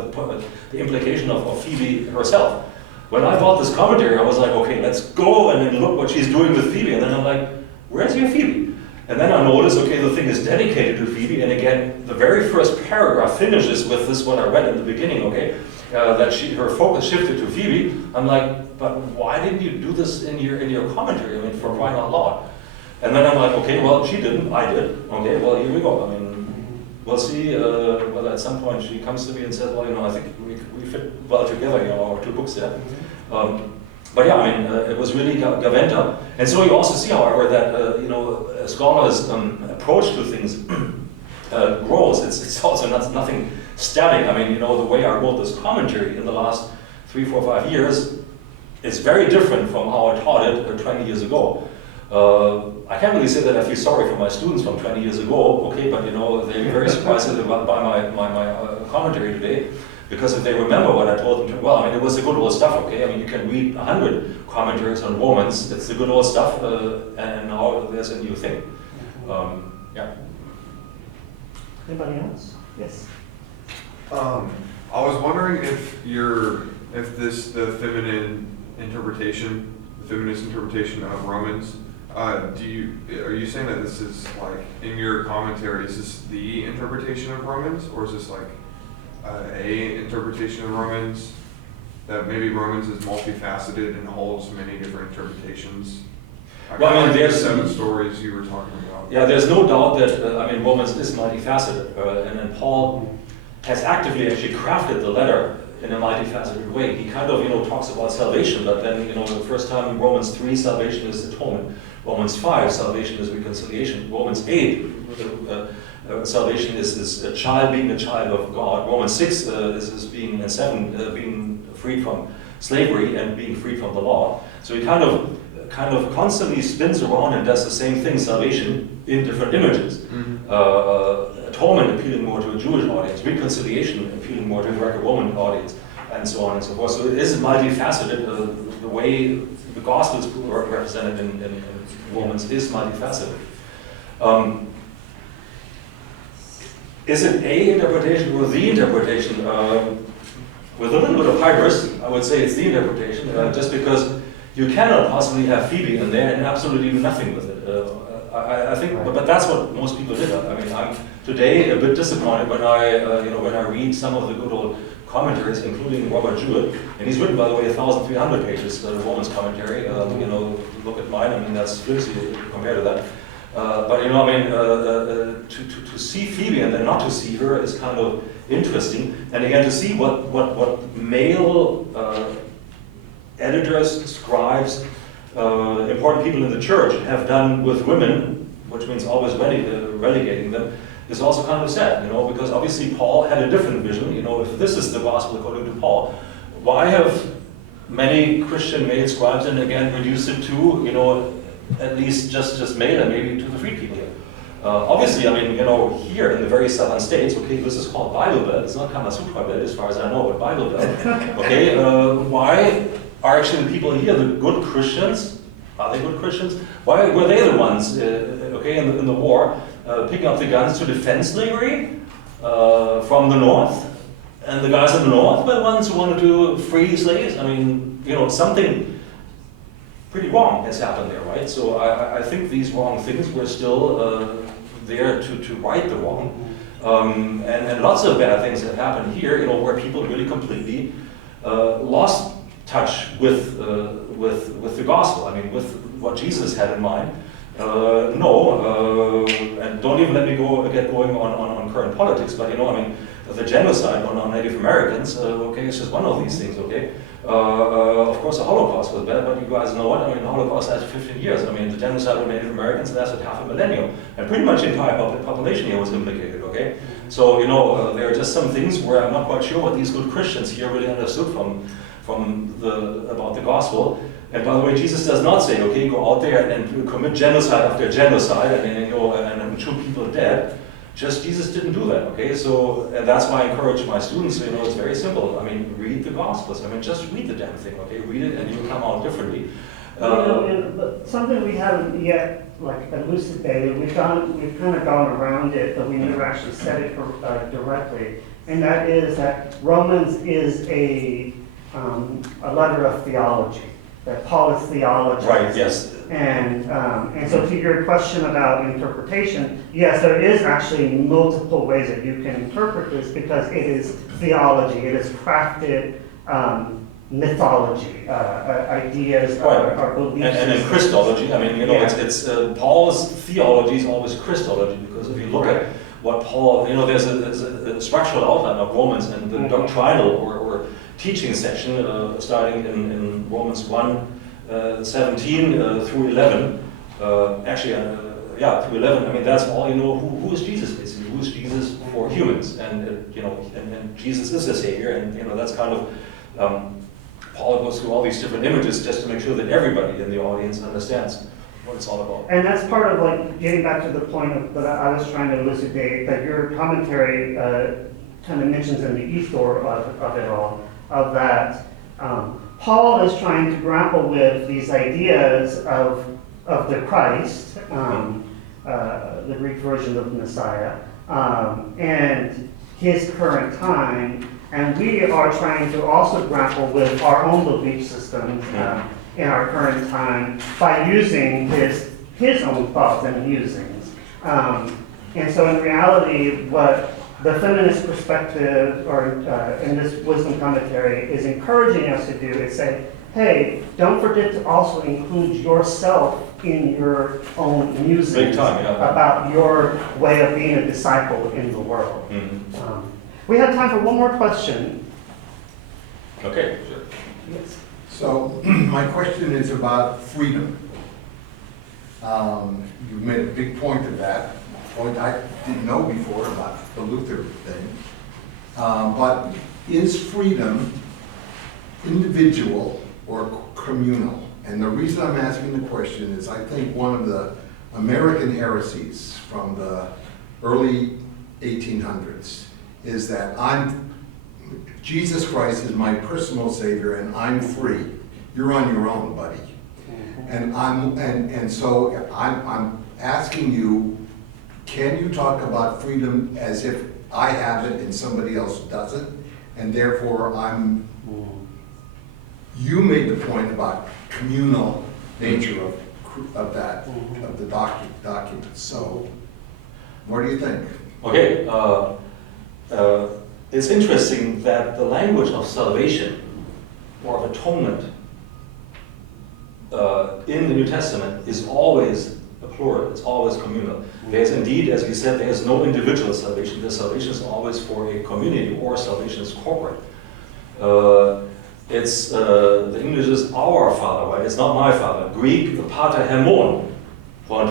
the implication of Phoebe herself. When I bought this commentary, I was like, okay, let's go and then look what she's doing with Phoebe. And then I'm like, where's your Phoebe? And then I noticed, okay, the thing is dedicated to Phoebe. And again, the very first paragraph finishes with this, what I read in the beginning, okay, that her focus shifted to Phoebe. I'm like, but why didn't you do this in your commentary? I mean, for crying out loud. And then I'm like, okay, well, she didn't, I did. Okay, well, here we go. I mean, we'll see whether at some point she comes to me and says, well, I think we fit well together, our two books there. But yeah, I mean, it was really Gaventa. And so you also see, however, that, a scholar's approach to things grows. It's also nothing static. I mean, the way I wrote this commentary in the last 3, 4, 5 years is very different from how I taught it 20 years ago. I can't really say that I feel sorry for my students from 20 years ago, okay, but they'd be very surprised by my commentary today, because if they remember what I told them, well, I mean, it was the good old stuff, okay? I mean, you can read 100 commentaries on Romans, it's the good old stuff, and now there's a new thing. Yeah. Anybody else? Yes. I was wondering if the feminist interpretation of Romans, are you saying that this is like, in your commentary, is this the interpretation of Romans, or is this like a interpretation of Romans, that maybe Romans is multifaceted and holds many different interpretations? Well, I mean, the there's 7 stories you were talking about. Yeah, there's no doubt that Romans is multifaceted, and then Paul has actively actually crafted the letter in a multifaceted way. He kind of talks about salvation, but then the first time in Romans 3, salvation is atonement. Romans 5, salvation is reconciliation. Romans 8, salvation is a child being a child of God. Romans 6 is being, and 7 being freed from slavery and being freed from the law. So he kind of constantly spins around and does the same thing, salvation, in different images. Atonement appealing more to a Jewish audience, reconciliation appealing more to a Greco-Roman audience, and so on and so forth. So it is multifaceted. The way the gospel is represented in Romans is multifaceted. Is it a interpretation or the interpretation? With a little bit of hybris, I would say it's the interpretation, just because you cannot possibly have Phoebe in there and absolutely do nothing with it. I think, but that's what most people did. I mean, I'm today a bit disappointed when I read some of the good old commentaries, including Robert Jewett, and he's written, by the way, 1,300 pages, the Romans commentary. Look at mine. I mean, that's flimsy compared to that. But to see Phoebe and then not to see her is kind of interesting. And again, to see what male editors, scribes, important people in the church have done with women, which means always relegating them, is also kind of sad, because obviously Paul had a different vision. If this is the gospel according to Paul, why have many Christian male scribes and again reduced it to, at least just male and maybe to the free people here? Obviously, I mean, here in the very southern states, okay, this is called Bible Belt. It's not Kama Sutra Belt as far as I know, but Bible Belt. Okay, why are actually the people here the good Christians? Are they good Christians? Why were they the ones, in the war, picking up the guns to defend slavery from the north? And the guys in the north were the ones who wanted to free slaves? I mean, something pretty wrong has happened there, right? So I think these wrong things were still there to right the wrong. And lots of bad things have happened here, where people really completely lost touch with the gospel. I mean, with what Jesus had in mind. And don't even let me get going on current politics, but the genocide on Native Americans, it's just one of these things, okay? Of course, the Holocaust was bad, but you guys know what? I mean, the Holocaust lasted 15 years. I mean, the genocide of Native Americans lasted half a millennium, and pretty much the entire population here was implicated, okay? So, there are just some things where I'm not quite sure what these good Christians here really understood from about the gospel. And by the way, Jesus does not say, okay, go out there and commit genocide after genocide and shoot people dead. Just Jesus didn't do that, okay? So, and that's why I encourage my students, it's very simple. I mean, read the Gospels. I mean, just read the damn thing, okay? Read it and you'll come out differently. But something we haven't yet elucidated, we've kind of gone around it, but we never actually said it directly. And that is that Romans is a letter of theology. That Paul is theologizing. Right, yes. And so to your question about interpretation, yes, there is actually multiple ways that you can interpret this because it is theology. It is crafted mythology, ideas are beliefs. And in Christology, I mean, it's Paul's theology is always Christology because if you look at what Paul, there's a structural outline of Romans and the doctrinal or teaching section starting in Romans 1:17 through 11. Through 11. I mean, that's all who is Jesus basically? Who is Jesus for humans? And and Jesus is the Savior, and that's kind of Paul goes through all these different images just to make sure that everybody in the audience understands what it's all about. And that's part of getting back to the point that I was trying to elucidate, that your commentary kind of mentions in the ethos of it all, of that Paul is trying to grapple with these ideas of the Christ, the Greek version of Messiah, and his current time, and we are trying to also grapple with our own belief systems in our current time by using his own thoughts and musings. And so in reality, what the feminist perspective, or in this wisdom commentary, is encouraging us to do is say, hey, don't forget to also include yourself in your own musings Big time, yeah. about your way of being a disciple in the world. Mm-hmm. We have time for one more question. Okay, sure. Yes. So my question is about freedom. You made a big point of that, point I didn't know before about the Luther thing. But is freedom individual or communal? And the reason I'm asking the question is I think one of the American heresies from the early 1800s is that Jesus Christ is my personal Savior and I'm free. You're on your own, buddy. And so I'm asking you, can you talk about freedom as if I have it and somebody else doesn't? And therefore you made the point about communal nature of the document. So what do you think? Okay, it's interesting that the language of salvation or of atonement in the New Testament is always a plural, it's always communal. There's indeed, as we said, there's no individual salvation. The salvation is always for a community, or salvation is corporate. It's the English is our Father, right? It's not my Father. Greek, pater hemon. Our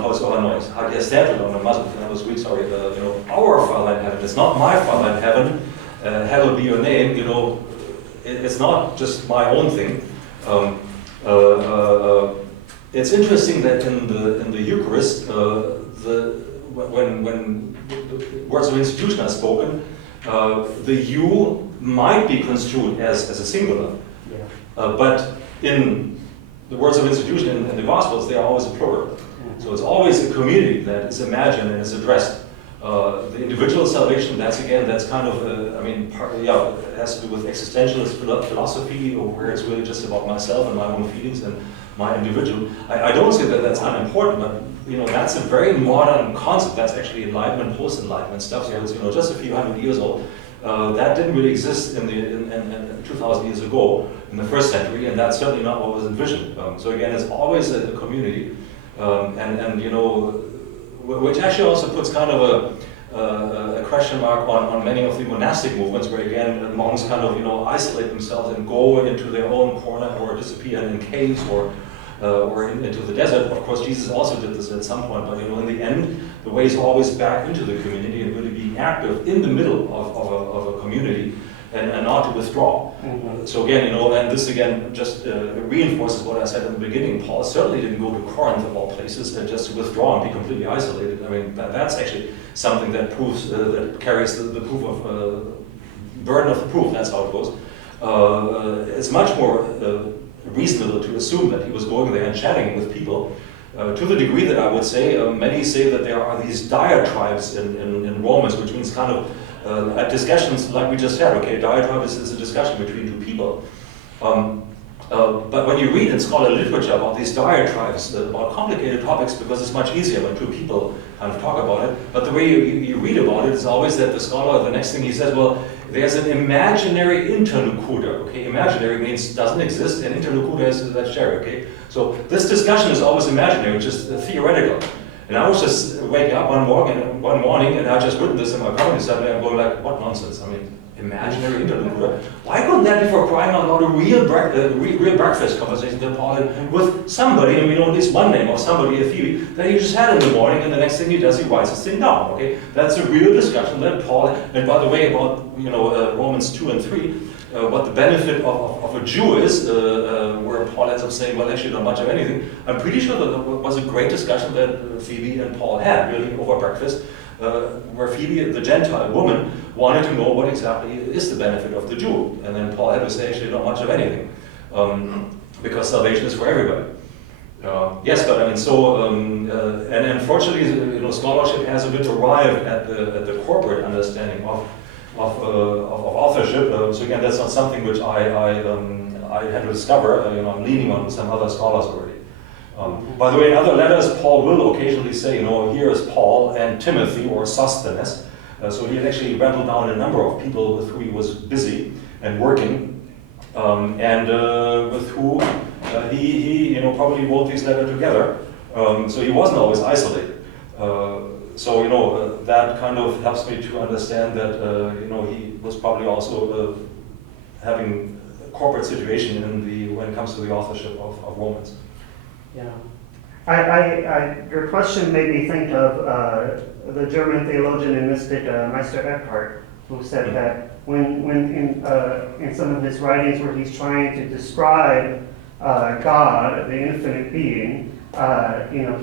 Father in heaven. It's not my Father in heaven. Hallowed be your name. It's not just my own thing. It's interesting that in the Eucharist, when the words of institution are spoken, the you might be construed as a singular, but in the words of institution in the Gospels, they are always a plural. So it's always a community that is imagined and is addressed. The individual salvation, that's kind of, it has to do with existentialist philosophy, or where it's really just about myself and my own feelings and my individual. I don't say that that's unimportant, but that's a very modern concept. That's actually Enlightenment, post-Enlightenment stuff. So it's just a few hundred years old. That didn't really exist in 2,000 years ago in the first century, and that's certainly not what was envisioned. So again, it's always a community, which actually also puts kind of a question mark on many of the monastic movements, where again monks kind of isolate themselves and go into their own corner or disappear in caves or into the desert. Of course, Jesus also did this at some point, but in the end, the way is always back into the community and really being active in the middle of a community. and not to withdraw. So again, and this again just reinforces what I said in the beginning. Paul certainly didn't go to Corinth of all places just to withdraw and be completely isolated. I mean, that's actually something that proves, that carries the proof of, burden of proof, that's how it goes. It's much more reasonable to assume that he was going there and chatting with people, to the degree that I would say, many say that there are these diatribes in Romans, which means kind of discussions like we just had. Okay, diatribe is a discussion between two people. But when you read in scholarly literature about these diatribes, about complicated topics, because it's much easier when two people kind of talk about it, but the way you read about it is always that the scholar, the next thing he says, well, there's an imaginary interlocutor. Okay, imaginary means doesn't exist, and interlocutor is that's shared. Okay, so this discussion is always imaginary, just theoretical. And I was just waking up one morning, and I just written this in my comedy Saturday, and I'm going like, what nonsense? I mean, imaginary interlocutor. Why couldn't that be, for crying out loud, a real breakfast conversation that Paul had with somebody, and we know at least one name of somebody, a Phoebe, that he just had in the morning, and the next thing he does, he writes this thing down. Okay, that's a real discussion that Paul. And by the way, about Romans 2 and 3, what the benefit of a Jew is, where Paul ends up saying, well, actually not much of anything. I'm pretty sure that was a great discussion that Phoebe and Paul had, really, over breakfast, where Phoebe, the Gentile woman, wanted to know what exactly is the benefit of the Jew. And then Paul had to say, actually not much of anything, because salvation is for everybody. Yes, but I mean, so, and unfortunately, scholarship has a bit arrived at the corporate understanding of authorship. So again, that's not something which I had to discover. I'm leaning on some other scholars already. By the way, in other letters, Paul will occasionally say, here is Paul and Timothy or Sosthenes. So he had actually rattled down a number of people with who he was busy and working, and with who he probably wrote these letters together. So he wasn't always isolated. So that kind of helps me to understand that he was probably also having a corporate situation when it comes to the authorship of Romans. Yeah, your question made me think of the German theologian and mystic Meister Eckhart, who said that when in some of his writings where he's trying to describe God, the infinite being,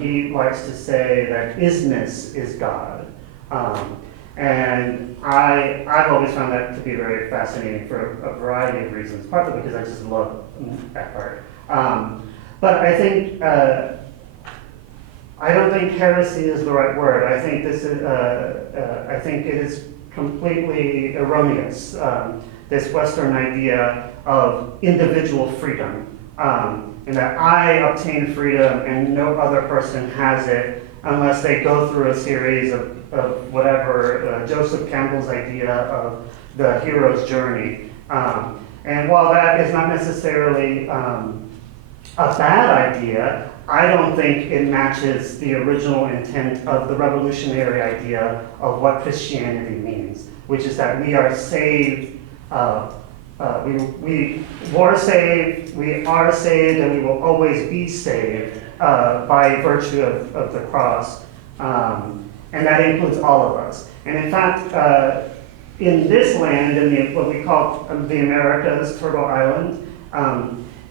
he likes to say that isness is God. And I've always found that to be very fascinating for a variety of reasons, partly because I just love Eckhart. But I think, I don't think heresy is the right word. I think I think it is completely erroneous, this Western idea of individual freedom. And that I obtain freedom and no other person has it unless they go through a series of whatever, Joseph Campbell's idea of the hero's journey. And while that is not necessarily a bad idea, I don't think it matches the original intent of the revolutionary idea of what Christianity means, which is that we are saved, we were saved, we are saved, and we will always be saved by virtue of the cross. And that includes all of us. And in fact, in this land, in what we call the Americas, Turtle Island,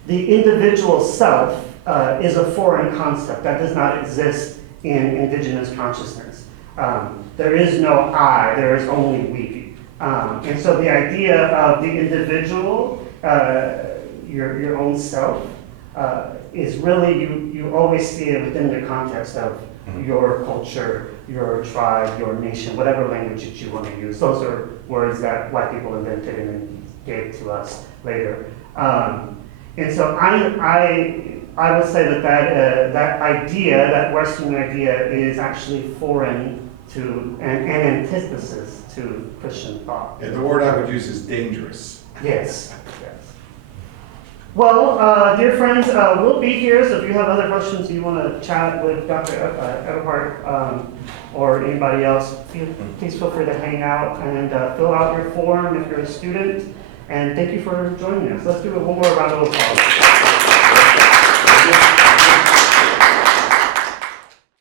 the individual self is a foreign concept that does not exist in indigenous consciousness. There is no I, there is only we. And so the idea of the individual, your own self, is really, you always see it within the context of your culture, your tribe, your nation, whatever language that you want to use. Those are words that white people invented and then gave to us later. And so I would say that idea, that Western idea, is actually foreign to and antithesis to Christian thought. And the word I would use is dangerous. Yes. Well, dear friends, we'll be here, so if you have other questions you want to chat with Dr. Eberhardt or anybody else, please feel free to hang out and fill out your form if you're a student. And thank you for joining us. Let's do one more round of applause.